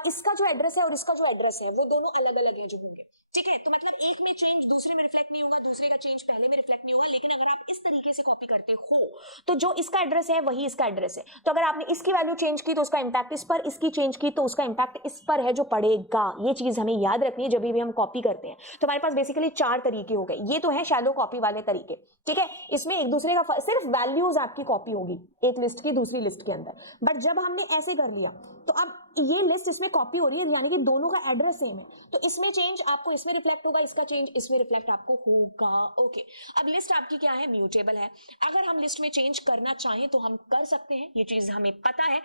इसका जो एड्रेस है और इसका जो एड्रेस है वो दोनों अलग अलग है जो होंगे। ठीक है, तो मतलब एक में चेंज दूसरे में रिफ्लेक्ट नहीं होगा, दूसरे का चेंज पहले में रिफ्लेक्ट नहीं होगा। लेकिन अगर आप इस तरीके से कॉपी करते हो तो जो इसका एड्रेस है वही इसका एड्रेस है। तो अगर आपने इसकी वैल्यू चेंज की तो उसका इंपैक्ट इस पर, इसकी चेंज की तो उसका इंपैक्ट इस पर है जो पड़ेगा। ये चीज हमें याद रखनी है जब भी हम कॉपी करते हैं। तो हमारे पास बेसिकली 4 तरीके हो गए। ये तो है शैलो कॉपी वाले तरीके। ठीक है, इसमें एक दूसरे का सिर्फ वैल्यूज आपकी कॉपी होगी एक लिस्ट की दूसरी लिस्ट के अंदर। बट जब हमने ऐसे कर लिया तो अब ये लिस्ट इसमें कॉपी हो रही है, यानी कि दोनों का एड्रेस सेम है, तो इसमें चेंज आपको इसमें रिफ्लेक्ट होगा, इसका चेंज इसमें रिफ्लेक्ट आपको होगा। ओके, अब लिस्ट आपकी क्या है, म्यूटेबल है। अगर हम लिस्ट में चेंज करना चाहें तो हम कर सकते हैं, ये चीज हमें पता है।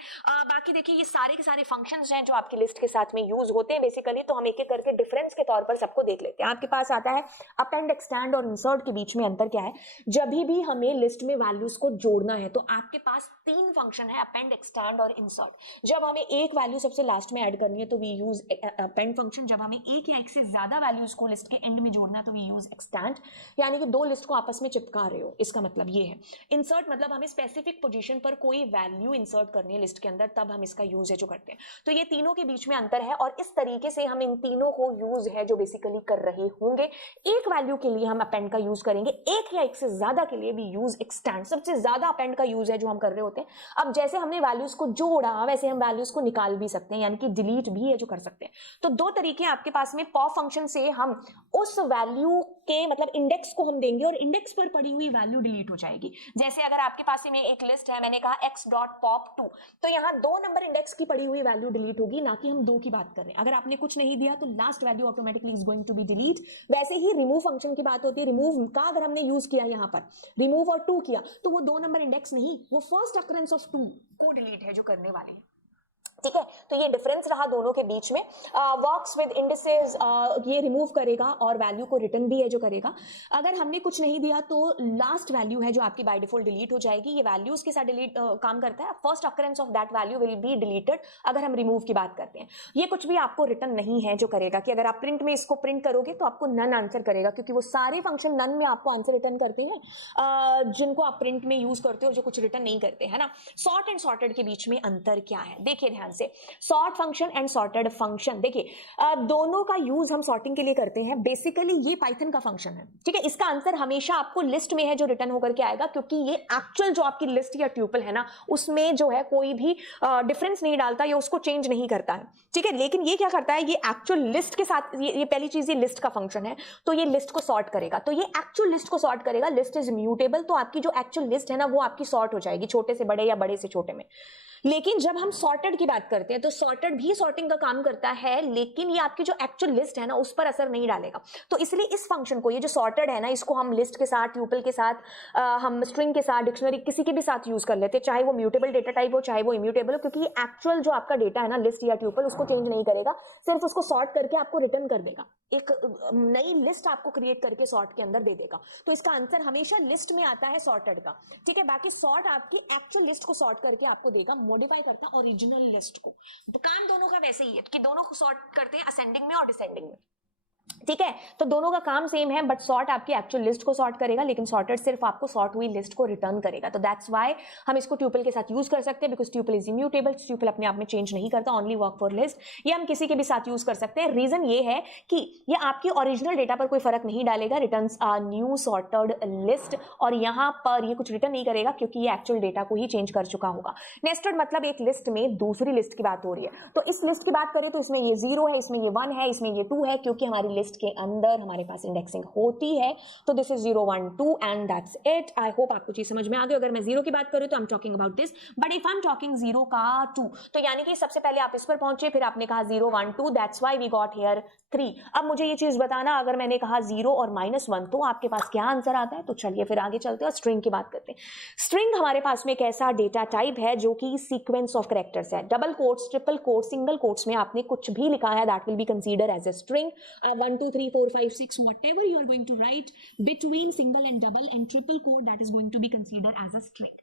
बाकी देखिए ये सारे के सारे फंक्शंस हैं जो आपकी लिस्ट के साथ में यूज होते हैं बेसिकली। तो हम एक एक करके डिफरेंस के तौर पर सबको देख लेते हैं। आपके पास आता है अपेंड, एक्सटेंड और इंसर्ट के बीच में अंतर क्या है। जब भी हमें लिस्ट में वैल्यूज को जोड़ना है तो आपके पास 3 फंक्शन है, अपेंड, एक्सटेंड और इंसर्ट। जब हमें एक वैल्यू सबसे लास्ट में ऐड करनी है तो वी यूज अपेंड फंक्शन। जब हमें एक या एक से ज्यादा वैल्यूज को लिस्ट के एंड में जोड़ना है तो वी यूज एक्सटेंड, यानी कि 2 लिस्ट को आपस में चिपका रहे हो, इसका मतलब ये है। इंसर्ट मतलब हमें स्पेसिफिक पोजीशन पर कोई वैल्यू इंसर्ट करनी है लिस्ट के अंदर, तब हम इसका यूज है जो करते हैं। तो ये तीनों के बीच में अंतर है, और इस तरीके से हम इन तीनों को यूज है जो बेसिकली कर रहे होंगे। एक वैल्यू के लिए हम अपेंड का यूज करेंगे, एक या एक से ज्यादा के लिए भी यूज एक्सटेंड। सबसे ज्यादा अपेंड का यूज है जो हम कर रहे होते हैं। अब जैसे हमने वैल्यूज को जोड़ा वैसे हम वैल्यूज को निकाल भी सकते हैं, यानी कि डिलीट भी है जो कर सकते हैं। तो 2 तरीके आपके पास में। पॉप फंक्शन से हम उस वैल्यू के मतलब इंडेक्स को हम देंगे और इंडेक्स पर पड़ी हुई वैल्यू डिलीट हो जाएगी। जैसे अगर आपके पास में एक लिस्ट है, मैंने कहा x.pop2, तो यहाँ 2 नंबर इंडेक्स की पड़ी हुई वैल्यू डिलीट होगी, ना कि हम 2 की बात कर रहे हैं। अगर आपने कुछ नहीं दिया तो last value automatically is going to be delete. वैसे ही रिमूव फंक्शन की बात होती है। रिमूव का अगर हमने यूज किया यहाँ पर रिमूव और 2 किया तो वो 2 नंबर इंडेक्स नहीं, वो फर्स्ट अकरेंस ऑफ 2 को डिलीट है जो करने वाले हैं। ठीक है, तो ये डिफरेंस रहा दोनों के बीच में। वर्क्स विद इंडिसेस, ये रिमूव करेगा और वैल्यू को रिटर्न भी है जो करेगा। अगर हमने कुछ नहीं दिया तो लास्ट वैल्यू है जो आपकी बाय डिफॉल्ट डिलीट हो जाएगी। ये वैल्यूज के साथ डिलीट काम करता है। First occurrence of that value will be deleted अगर हम रिमूव की बात करते हैं। ये कुछ भी आपको रिटर्न नहीं है जो करेगा कि अगर आप प्रिंट में इसको प्रिंट करोगे तो आपको नन आंसर करेगा, क्योंकि वो सारे फंक्शन नन में आपको आंसर रिटर्न करते हैं जिनको आप प्रिंट में यूज करते हो, जो कुछ रिटर्न नहीं करते है ना। सॉर्ट एंड सॉर्टेड के बीच में अंतर क्या है, देखिए ध्यान से। Sort function and sorted function, देखिए दोनों का यूज हम सॉर्टिंग के लिए करते हैं। बेसिकली ये पाइथन का फंक्शन है। ठीक है, इसका आंसर हमेशा आपको लिस्ट में है जो रिटर्न होकर के आएगा, क्योंकि ये एक्चुअल जो आपकी लिस्ट या ट्यूपल है ना उसमें जो है कोई भी डिफरेंस नहीं डालता या उसको चेंज नहीं करता है। ठीक है, लेकिन ये क्या करता है, ये एक्चुअल लिस्ट के साथ, ये पहली चीज ये लिस्ट का फंक्शन है, तो ये लिस्ट को सॉर्ट करेगा। तो ये एक्चुअल लिस्ट को सॉर्ट करेगा। लिस्ट इज म्यूटेबल, तो आपकी जो एक्चुअल लिस्ट है ना वो आपकी सॉर्ट हो जाएगी, छोटे से बड़े या बड़े से छोटे में। लेकिन जब हम सॉर्टेड की बात करते हैं तो सॉर्टेड भी सॉर्टिंग का काम करता है, लेकिन ये आपकी जो एक्चुअल लिस्ट है ना उस पर असर नहीं डालेगा। तो इसलिए इस फंक्शन को, ये जो सॉर्टेड है ना, इसको हम लिस्ट के साथ, ट्यूपल के साथ, हम स्ट्रिंग के साथ, डिक्शनरी किसी के भी साथ यूज कर लेते हैं, चाहे वो म्यूटेबल डेटा टाइप हो चाहे वो इम्यूटेबल हो, क्योंकि ये एक्चुअल जो आपका डेटा है ना लिस्ट या ट्यूपल उसको चेंज नहीं करेगा, सिर्फ उसको सॉर्ट करके आपको रिटर्न कर देगा, एक नई लिस्ट आपको क्रिएट करके सॉर्ट के अंदर दे देगा। तो इसका आंसर हमेशा लिस्ट में आता है सॉर्टेड का। ठीक है, बाकी सॉर्ट आपकी एक्चुअल लिस्ट को सॉर्ट करके आपको देगा, मॉडिफाई करता है ओरिजिनल लिस्ट को। काम दोनों का वैसे ही है कि दोनों को सॉर्ट करते हैं असेंडिंग में और डिसेंडिंग में। ठीक है, तो दोनों का काम सेम है, बट सॉर्ट आपकी एक्चुअल लिस्ट को सॉर्ट करेगा, लेकिन सॉर्टेड सिर्फ आपको सॉर्ट हुई लिस्ट को रिटर्न करेगा। तो दैट्स व्हाई हम इसको ट्यूपल के साथ यूज कर सकते हैं, because tuple is immutable. Tuple अपने आप में चेंज नहीं करता, ओनली वर्क फॉर लिस्ट। ये हम किसी के भी साथ यूज कर सकते हैं। रीजन ये है कि ये आपकी ओरिजिनल डेटा पर कोई फर्क नहीं डालेगा, returns a new sorted list, और यहाँ पर ये कुछ रिटर्न नहीं करेगा क्योंकि ये एक्चुअल डेटा को ही चेंज कर चुका होगा। नेस्टेड मतलब एक लिस्ट में दूसरी लिस्ट की बात हो रही है। तो इस लिस्ट की बात करें तो इसमें ये 0 है, इसमें ये 1 है, इसमें ये 2 है, क्योंकि हमारी हमारी लिस्ट के अंदर हमारे पास इंडेक्सिंग होती है। तो this is 0 1 2 and that's it. I hope आपको चीज समझ में आ गई। अगर मैं 0 की बात करूं तो I am talking about this, but if I am talking 0 का 2, तो यानी कि सबसे पहले आप इस पर पहुंचे, फिर आपने कहा 0 1 2, that's why we got here 3। अब मुझे ये चीज बताना, अगर मैंने कहा 0 और -1 तो आपके पास क्या आंसर आता है? तो चलिए फिर आगे चलते हैं और स्ट्रिंग की बात करते हैं। स्ट्रिंग हमारे पास में एक ऐसा डेटा टाइप है जो कि सीक्वेंस ऑफ कैरेक्टर्स है। Double quotes, triple quotes, single quotes में आपने कुछ भी लिखा है that will be consider as a string. 1 2 3 4 5 6 whatever you are going to write between single and double and triple quote, that is going to be considered as a string.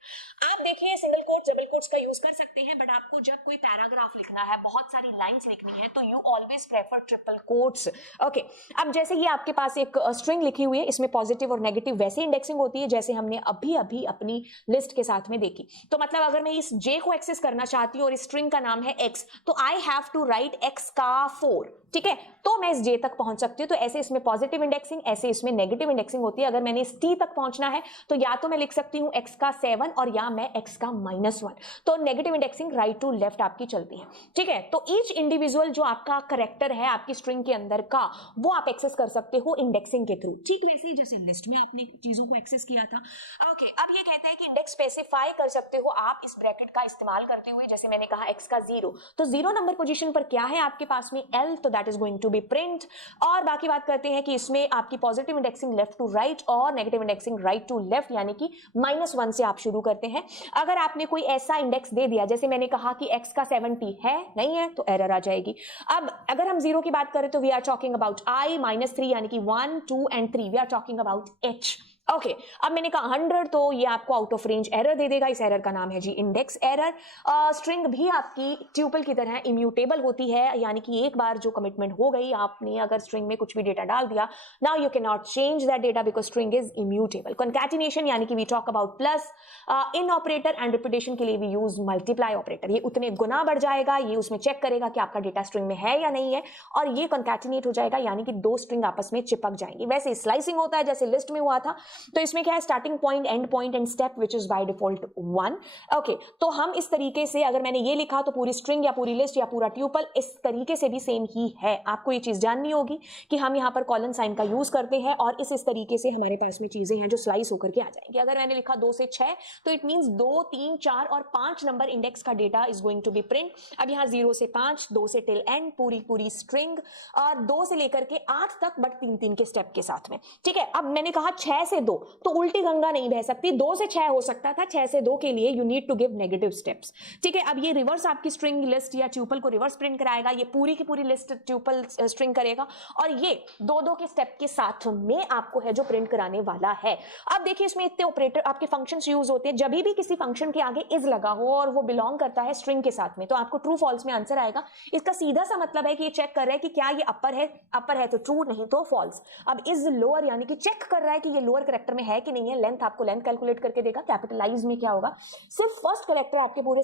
आप देखिए single quotes double quotes का use कर सकते हैं, but आपको जब कोई paragraph लिखना है, बहुत सारी लाइंस लिखनी है, तो you always prefer triple quotes. Okay, अब जैसे ये आपके पास एक स्ट्रिंग लिखी हुई है, इसमें पॉजिटिव और नेगेटिव वैसे इंडेक्सिंग होती है जैसे हमने अभी अभी अपनी लिस्ट के साथ में देखी। तो मतलब अगर मैं इस जे को एक्सेस करना चाहती हूँ और इस स्ट्रिंग का नाम है एक्स, तो I have to write x का 4, ठीक है, तो मैं इस जे तक पहुंच सकती हूँ। तो ऐसे इसमें पॉजिटिव इंडेक्सिंग, ऐसे इसमें नेगेटिव इंडेक्सिंग होती है। अगर मैंने इस टी तक पहुंचना है तो या तो मैं लिख सकती हूँ एक्स का 7 और या मैं एक्स का -1। तो negative indexing right to left आपकी चलती है, ठीक है। तो ईच इंडिविजुअल जो आपका करेक्टर है आपकी स्ट्रिंग के अंदर का, वो आप एक्सेस कर सकते हो इंडेक्सिंग के थ्रू, ठीक वैसे ही जैसे लिस्ट में आपने चीजों को एक्सेस किया था। ओके, अब ये कहता है कि इंडेक्स स्पेसिफाई कर सकते हो आप इस ब्रैकेट का इस्तेमाल करते हुए। जैसे मैंने कहा एक्स का 0, तो 0 नंबर पोजीशन पर क्या है आपके पास में? एल, तो that is going to be print. और बाकी बात करते हैं कि इसमें आपकी positive indexing left to right और negative indexing right to left, यानी कि -1 से आप शुरू करते हैं। अगर आपने कोई ऐसा इंडेक्स दे दिया, जैसे मैंने कहा कि एक्स का 70 है, नहीं है, तो एरर आ जाएगी। अब अगर हम 0 की बात करें तो we are talking about i -3, यानी कि 1 2 and 3, we are talking about h. Okay, अब मैंने कहा 100, तो ये आपको आउट ऑफ रेंज एरर दे देगा। इस एरर का नाम है जी इंडेक्स एरर। स्ट्रिंग भी आपकी ट्यूपल की तरह इम्यूटेबल होती है, यानी कि एक बार जो कमिटमेंट हो गई, आपने अगर स्ट्रिंग में कुछ भी डेटा डाल दिया, now you can not change that data because string is immutable. Concatenation, यानी कि we talk about plus in operator and repetition के लिए वी यूज मल्टीप्लाई ऑपरेटर। ये उतने गुना बढ़ जाएगा, ये उसमें चेक करेगा कि आपका डेटा स्ट्रिंग में है या नहीं है, और ये कंकैटिनेट हो जाएगा, यानी कि दो स्ट्रिंग आपस में चिपक जाएंगी। वैसे स्लाइसिंग होता है जैसे लिस्ट में हुआ था, तो इसमें क्या है, starting point, and point and step which is by default 1। Okay, तो हम इस तरीके से, अगर मैंने ये लिखा तो पूरी स्ट्रिंग या पूरी लिस्ट या पूरा ट्यूपल इस तरीके से भी सेम ही है। आपको ये चीज जाननी होगी कि हम यहाँ पर कॉलन साइन का यूज करते हैं और इस तरीके से हमारे पास में चीजें हैं जो स्लाइस होकर के आ जाएंगी। अगर मैंने लिखा 2 से 6, तो इट मींस 2 3 4 और 5 नंबर इंडेक्स का data is going to be print. अब यहाँ 0 से 5, 2 से टिल एंड, पूरी स्ट्रिंग, और 2 से लेकर के 8 तक, बट 3 के स्टेप के साथ में, ठीक है। अब मैंने कहा 6 से 2, तो उल्टी गंगा नहीं बह सकती, 2 से 6 हो सकता था, 6 से 2 के लिए you need to give negative steps, ठीक है। अब ये रिवर्स आपकी स्ट्रिंग लिस्ट या ट्यूपल को रिवर्स प्रिंट कराएगा, ये पूरी की पूरी लिस्ट ट्यूपल स्ट्रिंग करेगा, और ये 2 के स्टेप के साथ में आपको है जो प्रिंट कराने वाला है। अब देखिए इसमें इतने ऑपरेटर आपके फंक्शंस यूज होते हैं। जब भी किसी फंक्शन के आगे इज लगा हो और वो बिलोंग करता है स्ट्रिंग के साथ में, तो आपको ट्रू फॉल्स में आंसर आएगा। इसका सीधा सा मतलब है कि ये चेक कर रहा है कि क्या ये अपर है तो ट्रू, नहीं तो फॉल्स। अब इज लोअर, यानी कि चेक कर रहा है कि ये लोअर कैरेक्टर में है कि नहीं है। लेंथ आपको लेंथ कैलकुलेट करके देगा। कैपिटलाइज में क्या होगा, सिर्फ फर्स्ट कैरेक्टर आपके पूरे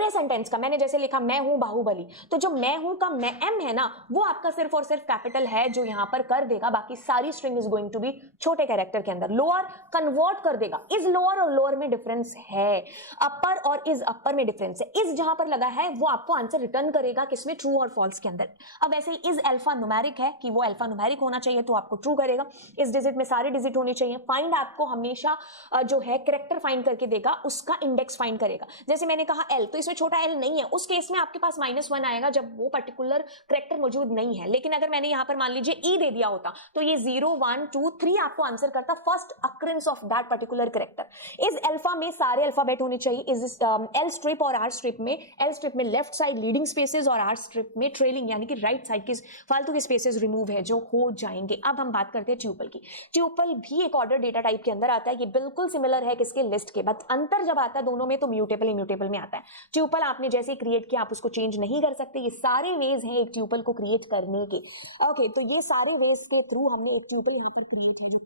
सेंटेंस का मैंने जैसे लिखा मैं हूं बाहुबली, तो जो मैं हूं का मैं एम है ना, वो आपका सिर्फ और सिर्फ कैपिटल है जो यहां पर कर देगा। बाकी सारी string is going to be छोटे कैरेक्टर के अंदर। लोअर कन्वर्ट कर देगा। इज लोअर और लोअर में डिफरेंस है, अपर और इज अपर में डिफरेंस है। इज जहां पर लगा है वो आपको आंसर रिटर्न करेगा किसमें, ट्रू और फॉल्स के अंदर। अब ऐसे ही इज अल्फा न्यूमेरिक है कि वो अल्फा न्यूमेरिक होना चाहिए, तो आपको ट्रू करेगा। इस डिजिट में सारे डिजिट होने चाहिए। फाइंड आपको हमेशा जो है कैरेक्टर फाइंड करके देगा, उसका इंडेक्स फाइंड करेगा। जैसे मैंने कहा एल, तो इसमें छोटा एल नहीं है, उस केस में आपके पास -1 आएगा जब वो पर्टिकुलर कैरेक्टर मौजूद नहीं है। लेकिन अगर मैंने यहां पर मान लीजिए ई दे दिया होता, तो ये 0 1 2 3 आपको आंसर करता first occurrence of that particular character. इस अल्फा में सारे अल्फाबेट होने चाहिए। इस एल स्ट्रिप और आर स्ट्रिप में लेफ्ट साइड लीडिंग स्पेसेस और आर स्ट्रिप में ट्रेलिंग, यानी कि राइट साइड के फालतू के स्पेसेस रिमूव है जो हो जाएंगे। अब हम बात करते हैं ट्यूपल की। ट्यूपल भी एक ऑर्डर डेटा टाइप के अंदर आता है। ये बिल्कुल सिमिलर है किसके, लिस्ट के, बट अंतर जब आता है दोनों में तो म्यूटेबल इम्यूटेबल में आता है। ट्यूपल आपने जैसे क्रिएट किया आप उसको चेंज नहीं कर सकते। ये सारे वेज हैं एक ट्यूपल को क्रिएट करने के। ओके, तो ये सारे वेज के थ्रू हमने एक ट्यूपल यहाँ पर क्रिएट किया।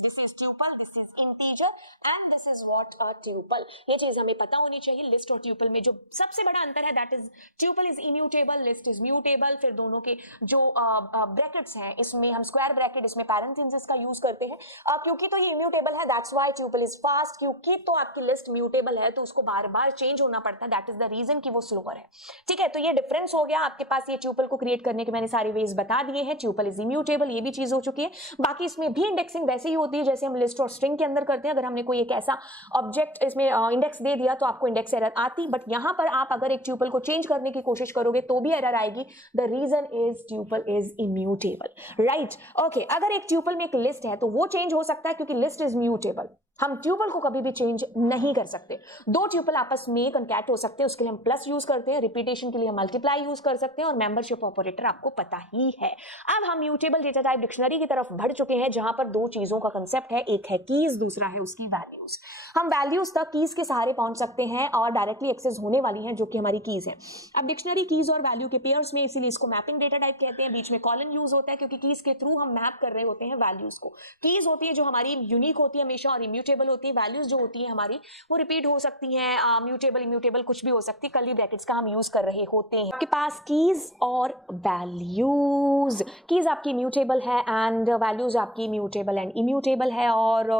This is tuple, this is integer, and this is what a tuple, ये चीज हमें पता होनी चाहिए। लिस्ट और ट्यूपल में जो सबसे बड़ा अंतर है that is tuple is immutable, list is mutable. फिर दोनों के जो ब्रैकेट्स हैं, इसमें हम स्क्वायर ब्रैकेट, इसमें पैरेंथेसिस का यूज करते हैं क्योंकि तो ये इम्यूटेबल है, that's why tuple is fast. क्योंकि तो आपकी लिस्ट म्यूटेबल है तो उसको बार बार चेंज होना पड़ता है, दैट इज द रीजन कि वो स्लोअर है। ठीक है, तो ये डिफरेंस हो गया आपके पास। ये ट्यूपल को क्रिएट करने के मैंने सारे वेज बता दिए हैं। ट्यूपल इज इम्यूटेबल, ये भी चीज हो चुकी है। बाकी इसमें भी इंडेक्सिंग वैसे ही होती है जैसे हम लिस्ट और स्ट्रिंग के अंदर करते हैं। अगर हमने कोई एक ऐसा ऑब्जेक्ट इसमें इंडेक्स दे दिया तो आपको इंडेक्स एरर आती, बट यहां पर आप अगर एक ट्यूपल को चेंज करने की कोशिश करोगे तो भी एरर आएगी। The reason is tuple is immutable, right. Okay, अगर एक ट्यूपल में एक लिस्ट है तो वो चेंज हो सकता है क्योंकि लिस्ट इज म्यूटेबल। हम ट्यूपल को कभी भी चेंज नहीं कर सकते। दो ट्यूपल आपस में कॉन्कैट हो सकते हैं, उसके लिए हम प्लस यूज करते हैं। रिपीटेशन के लिए हम मल्टीप्लाई यूज कर सकते हैं, और मेंबरशिप ऑपरेटर आपको पता ही है। अब हम म्यूटेबल डेटा टाइप डिक्शनरी की तरफ बढ़ चुके हैं जहां पर दो चीजों का कंसेप्ट है, एक है कीज, दूसरा है उसकी वैल्यूज। हम वैल्यूज तक कीज के सहारे पहुंच सकते हैं और डायरेक्टली एक्सेस होने वाली हैं जो कि हमारी कीज है। अब डिक्शनरी कीज और वैल्यू के पेयर्स में, इसीलिए इसको मैपिंग डेटा टाइप कहते हैं। बीच में कॉलन यूज होता है क्योंकि कीज के थ्रू हम मैप कर रहे होते हैं वैल्यूज को। कीज होती है जो हमारी यूनिक होती है हमेशा और इम्यूटेबल होती है। वैल्यूज जो होती है हमारी वो रिपीट हो सकती हैं, म्यूटेबल इम्यूटेबल कुछ भी हो सकती है। कर्ली ब्रैकेट्स का हम यूज कर रहे होते हैं। आपके पास कीज और वैल्यूज, कीज आपकी म्यूटेबल है एंड वैल्यूज आपकी म्यूटेबल एंड इम्यूटेबल है। और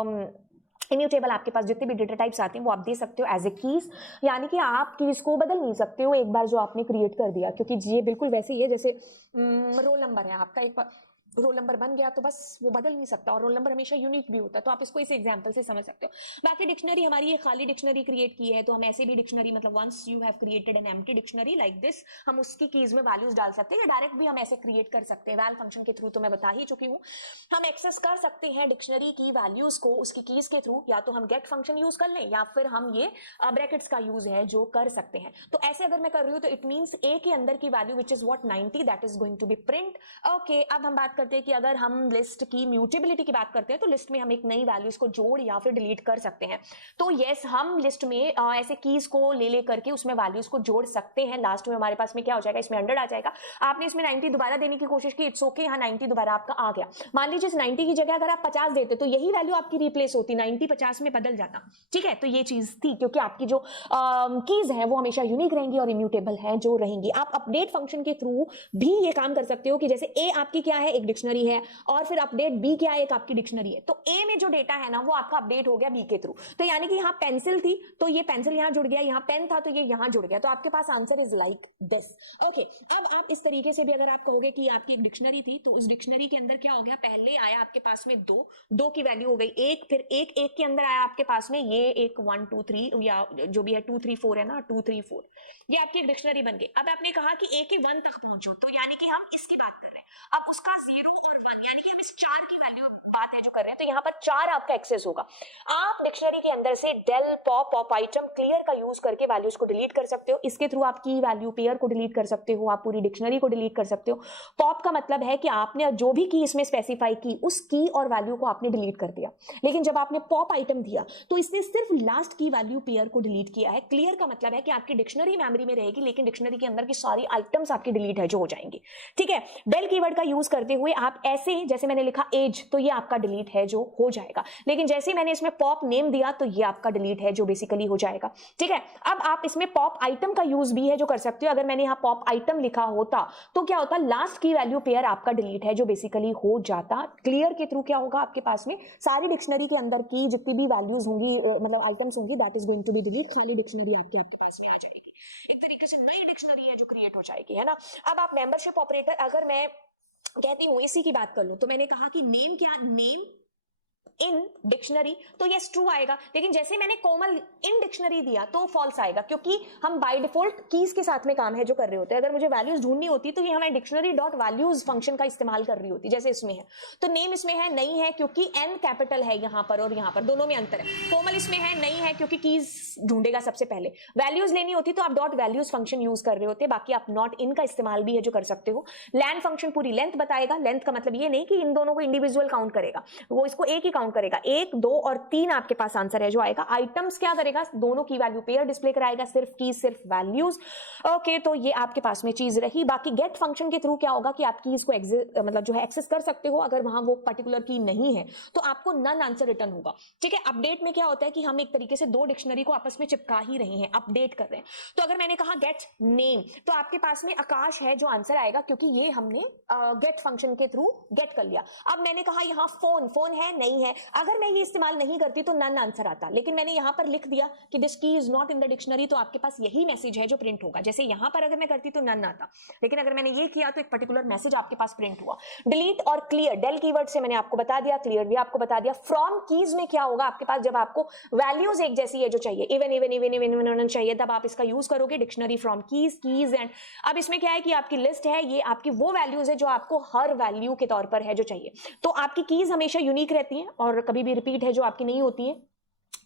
इम्यूटेबल आपके पास जितने भी डेटा टाइप्स आते हैं वो आप दे सकते हो एज ए कीज, यानी कि आप कीज को बदल नहीं सकते हो एक बार जो आपने क्रिएट कर दिया, क्योंकि ये बिल्कुल वैसे ही है जैसे रोल नंबर है आपका, एक बार रोल नंबर बन गया तो बस वो बदल नहीं सकता, और रोल नंबर हमेशा यूनिक भी होता है। तो आप इसको इस एग्जांपल से समझ सकते हो। बाकी डिक्शनरी हमारी ये खाली डिक्शनरी क्रिएट की है तो हम ऐसे भी डिक्शनरी, मतलब once you have created an empty dictionary like this, हम उसकी कीज में वैल्यूज डाल सकते हैं या डायरेक्ट भी हम ऐसे क्रिएट कर सकते हैं। वैल फंक्शन के थ्रू तो मैं बता ही चुकी हूँ। हम एक्सेस कर सकते हैं डिक्शनरी की वैल्यूज को उसकी कीज के थ्रू, या तो हम गेट फंक्शन यूज कर लें या फिर हम ये ब्रैकेट्स का यूज है जो कर सकते हैं। तो ऐसे अगर मैं कर रही हूँ तो इट मीन्स ए के अंदर की value which is what 90, that is going to be print. Okay, अब हम बात करते हैं कि अगर हम लिस्ट की म्यूटेबिलिटी की बात करते हैं तो लिस्ट में हम एक नई वैल्यूज को जोड़ या फिर डिलीट कर सकते हैं। तो यस, हम लिस्ट में ऐसे कीज को ले करके उसमें वैल्यूज को जोड़ सकते हैं। लास्ट में हमारे पास में क्या हो जाएगा, इसमें 100 आ जाएगा। आपने इसमें 90 दोबारा देने की कोशिश की, इट्स ओके, यहाँ 90 दोबारा आपका आ गया। मान लीजिए इस 90 की जगह अगर आप 50 देते तो यही वैल्यू आपकी रिप्लेस होती, 90 50 में बदल जाता। ठीक है, तो ये चीज थी क्योंकि आपकी जो कीज है वो हमेशा यूनिक रहेंगी और इम्यूटेबल है जो रहेंगी। आप अपडेट फंक्शन के थ्रू भी ये काम कर सकते हो कि जैसे ए आपकी क्या है, एक डिक्शनरी है, और फिर अपडेट बी क्या है, एक आपकी डिक्शनरी है। तो ए में जो डेटा है ना वो आपका अपडेट हो गया बी के थ्रू। तो यानी कि यहाँ पेंसिल थी तो ये पेंसिल यहाँ जुड़ गया, यहाँ पेन था तो ये यहाँ जुड़ गया। तो आपके पास answer is like this. Okay, अब आप इस तरीके से भी अगर आप कहोगे कि आपकी एक डिक्शनरी थी तो उस डिक्शनरी के अंदर क्या हो गया, पहले आया आपके पास में दो की वैल्यू हो गई एक, फिर एक के अंदर आया आपके पास में ये एक 1 2 3 या जो भी है 2 3 4 है ना, 2 3 4, ये आपकी एक डिक्शनरी बन गई। अब आपने कहा कि ए के 1 तक पहुंचो, तो यानी कि हम इसकी बात कर रहे हैं। अब उसका 0 और 1 यानी कि हम इस 4 की वैल्यू बात है जो कर रहे हैं, तो यहाँ पर 4 आपका एक्सेस होगा। आप डिक्शनरी के अंदर से डेल पॉप आइटम क्लियर का यूज करके वैल्यूज को डिलीट कर सकते हो। इसके थ्रू आप की वैल्यू पेयर को डिलीट कर सकते हो, आप पूरी डिक्शनरी को डिलीट कर सकते हो। पॉप का मतलब है कि आपने जो भी की इसमें स्पेसिफाई की उस की और वैल्यू को आपने डिलीट कर दिया। लेकिन जब आपने पॉप आइटम दिया तो इसने सिर्फ लास्ट की वैल्यू पेयर को डिलीट किया है। क्लियर का मतलब है कि आपकी डिक्शनरी मेमोरी में रहेगी लेकिन डिक्शनरी के अंदर की सारी आइटम्स आपकी डिलीट है जो हो जाएंगी। ठीक है, डेल कीवर्ड का यूज करते हुए आप ऐसे, जैसे मैंने लिखा एज, तो ये आपका डिलीट है जो हो जाएगा। लेकिन जैसे मैंने इसमें पॉप नेम दिया तो ये आपका डिलीट है जो बेसिकली हो जाएगा। ठीक है, अब आप इसमें पॉप आइटम का यूज भी है जो कर सकते हो। अगर मैंने यहाँ पॉप आइटम लिखा होता तो क्या होता, लास्ट की वैल्यू पेयर आपका डिलीट है जो बेसिकली हो जाता। क्लियर के थ्रू क्या होगा, आपके पास में सारी डिक्शनरी के अंदर की जितनी भी वैल्यूज होंगी, मतलब आइटम्स होंगी, that is going to be delete. खाली डिक्शनरी आपके पास में आ जाएगी। एक तरीके से नई डिक्शनरी है जो क्रिएट हो जाएगी, है ना। अब आप मेंबरशिप ऑपरेटर, अगर मैं कहती हूँ इसी की बात कर लो, तो मैंने कहा कि नेम क्या, नेम इन डिक्शनरी, तो ये ट्रू आएगा। लेकिन जैसे मैंने कोमल इन डिक्शनरी दिया तो फॉल्स आएगा, क्योंकि हम बाय डिफॉल्ट कीज के साथ में काम है जो कर रहे होते हैं। अगर मुझे वैल्यूज ढूंढनी होती तो ये हमें डिक्शनरी डॉट वैल्यूज फंक्शन का इस्तेमाल कर रही होती, जैसे इसमें है। तो नेम इसमें है नहीं है क्योंकि एन कैपिटल है यहाँ पर और यहाँ पर, दोनों में अंतर है। कोमल इसमें है नहीं है क्योंकि कीज ढूंढेगा सबसे पहले। वैल्यूज लेनी होती तो आप डॉट वैल्यूज फंक्शन यूज कर रहे होते, बाकी आप नॉट इन का इस्तेमाल भी है जो कर सकते हो। लैंड फंक्शन पूरी लेंथ बताएगा। लेंथ का मतलब ये नहीं कि इन दोनों को इंडिविजुअल काउंट करेगा, वो इसको एक ही ही काउंट करेगा, 1 2 और 3 आपके पास आंसर है जो आएगा। आइटम्स क्या करेगा, दोनों की वैल्यू पेयर डिस्प्ले कराएगा, सिर्फ की सिर्फ वैल्यूज। ओके, तो ये आपके पास में चीज रही। बाकी गेट फंक्शन के थ्रू क्या होगा कि आप कीज को मतलब जो है एक्सेस कर सकते हो, अगर वहां वो पर्टिकुलर की नहीं है तो आपको नन आंसर रिटर्न होगा। ठीक है, अपडेट में क्या होता है कि हम एक तरीके से दो डिक्शनरी को आपस में चिपका ही रहे हैं, अपडेट कर रहे हैं। तो अगर मैंने कहा गेट नेम, तो आपके पास में आकाश है जो आंसर आएगा, क्योंकि ये हमने गेट फंक्शन के थ्रू गेट कर लिया। अब मैंने कहा यहाँ फोन, फोन है नहीं है, अगर मैं ये इस्तेमाल नहीं करती तो नन आंसर आता, लेकिन मैंने यहाँ पर लिख दिया कि दिस की is not in the dictionary, तो आपके पास यही मैसेज है जो प्रिंट होगा। जैसे यहाँ पर अगर मैं करती तो नन आता, लेकिन अगर मैंने ये किया तो एक पर्टिकुलर मैसेज आपके पास प्रिंट हुआ। डिलीट और क्लियर, डेल कीवर्ड से मैंने आपको बता दिया, क्लियर भी आपको बता दिया। फ्रॉम कीज में क्या होगा आपके पास, जब आपको वैल्यूज एक जैसी है जो चाहिए, even even even even even चाहिए, तब आप इसका यूज करोगे dictionary from keys, keys and. अब इसमें क्या है कि आपकी लिस्ट है, ये आपकी वो वैल्यूज है जो आपको हर वैल्यू के तौर पर है जो चाहिए। तो आपकी कीज हमेशा यूनिक रहती हैं और कभी भी रिपीट है जो आपकी नहीं होती है,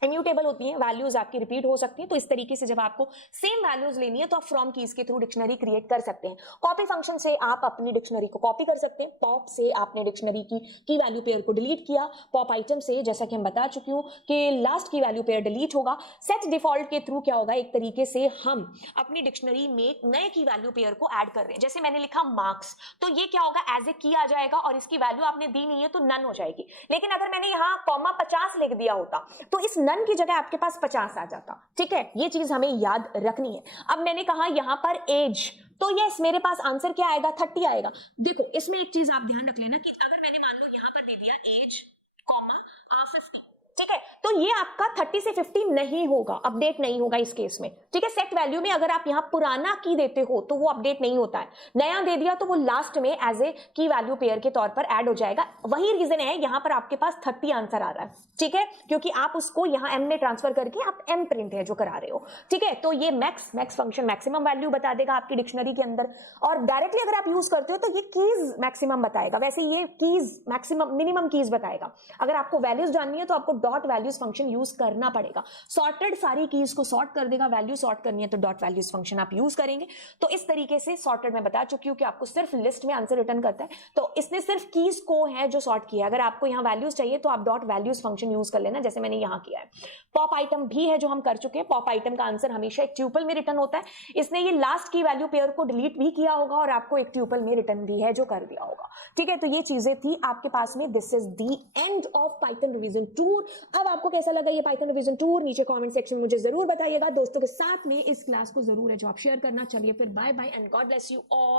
इम्यूटेबल होती हैं, वैल्यूज आपकी रिपीट हो सकती है। तो इस तरीके से जब आपको सेम वैल्यूज लेनी है तो आप फ्रॉम कीज के थ्रू डिक्शनरी क्रिएट कर सकते हैं। कॉपी फंक्शन से आप अपनी डिक्शनरी को कॉपी कर सकते हैं। पॉप से आपने डिक्शनरी की वैल्यू पेयर को डिलीट किया। पॉप आइटम से, जैसा कि हम बता चुकी हूं कि लास्ट की वैल्यू पेयर डिलीट होगा। सेट डिफॉल्ट के थ्रू क्या होगा, एक तरीके से हम अपनी डिक्शनरी में नए की वैल्यू पेयर को ऐड कर रहे हैं। जैसे मैंने लिखा मार्क्स, तो ये क्या होगा, एज ए की आ जाएगा और इसकी वैल्यू आपने दी नहीं है तो नन हो जाएगी। लेकिन अगर मैंने यहाँ कॉमा 50 लिख दिया होता तो इस नन की जगह आपके पास 50 आ जाता। ठीक है, ये चीज हमें याद रखनी है। अब मैंने कहा यहां पर एज, तो यस मेरे पास आंसर क्या आएगा, 30 आएगा। देखो इसमें एक चीज आप ध्यान रख लेना कि अगर मैंने मान लो यहां पर दे दिया एज कॉमा 50, ठीक है, तो ये आपका 30 से 50 नहीं होगा, अपडेट नहीं होगा इस केस में। ठीक है, सेट वैल्यू में अगर आप यहां पुराना की देते हो तो वो अपडेट नहीं होता है, नया दे दिया तो वो लास्ट में एज ए की वैल्यू पेयर के तौर पर ऐड हो जाएगा। वही रीजन है यहां पर आपके पास 30 आंसर आ रहा है। ठीक है, क्योंकि आप उसको यहां एम में ट्रांसफर करके आप एम प्रिंट है जो करा रहे हो। ठीक है, तो ये मैक्स फंक्शन मैक्सिमम वैल्यू बता देगा आपकी डिक्शनरी के अंदर, और डायरेक्टली अगर आप यूज करते हो तो ये कीज मैक्सिमम बताएगा। वैसे ये कीज मैक्सिमम मिनिमम कीज बताएगा। अगर आपको वैल्यूज जाननी है तो आपको डॉट वैल्यूज फंक्शन यूज करना पड़ेगा। सॉर्टेड सारी कीज को सॉर्ट कर देगा, वैल्यू सॉर्ट करनी है तो डॉट वैल्यूज फंक्शन आप यूज करेंगे। तो इस तरीके से सॉर्टेड मैं बता चुकी हूं कि आपको सिर्फ लिस्ट में आंसर रिटर्न करता है, तो इसने सिर्फ कीज को है जो सॉर्ट किया। अगर आपको यहां वैल्यूज चाहिए तो आप डॉट वैल्यूज फंक्शन यूज कर लेना, जैसे मैंने यहां किया है। पॉप आइटम भी है जो हम कर चुके हैं। पॉप आइटम का आंसर हमेशा एक ट्यूपल में रिटर्न होता है। इसने ये लास्ट की वैल्यू पेयर को डिलीट भी किया होगा और आपको एक ट्यूपल में रिटर्न भी है जो कर दिया होगा। ठीक है, तो ये चीजें थी आपके पास में। This is the end of Python revision tour. अब आपको कैसा लगा ये पाइथन रिवीजन टूर, नीचे कमेंट सेक्शन में मुझे जरूर बताइएगा। दोस्तों के साथ में इस क्लास को जरूर है जो आप शेयर करना। चलिए फिर bye bye and God bless you all.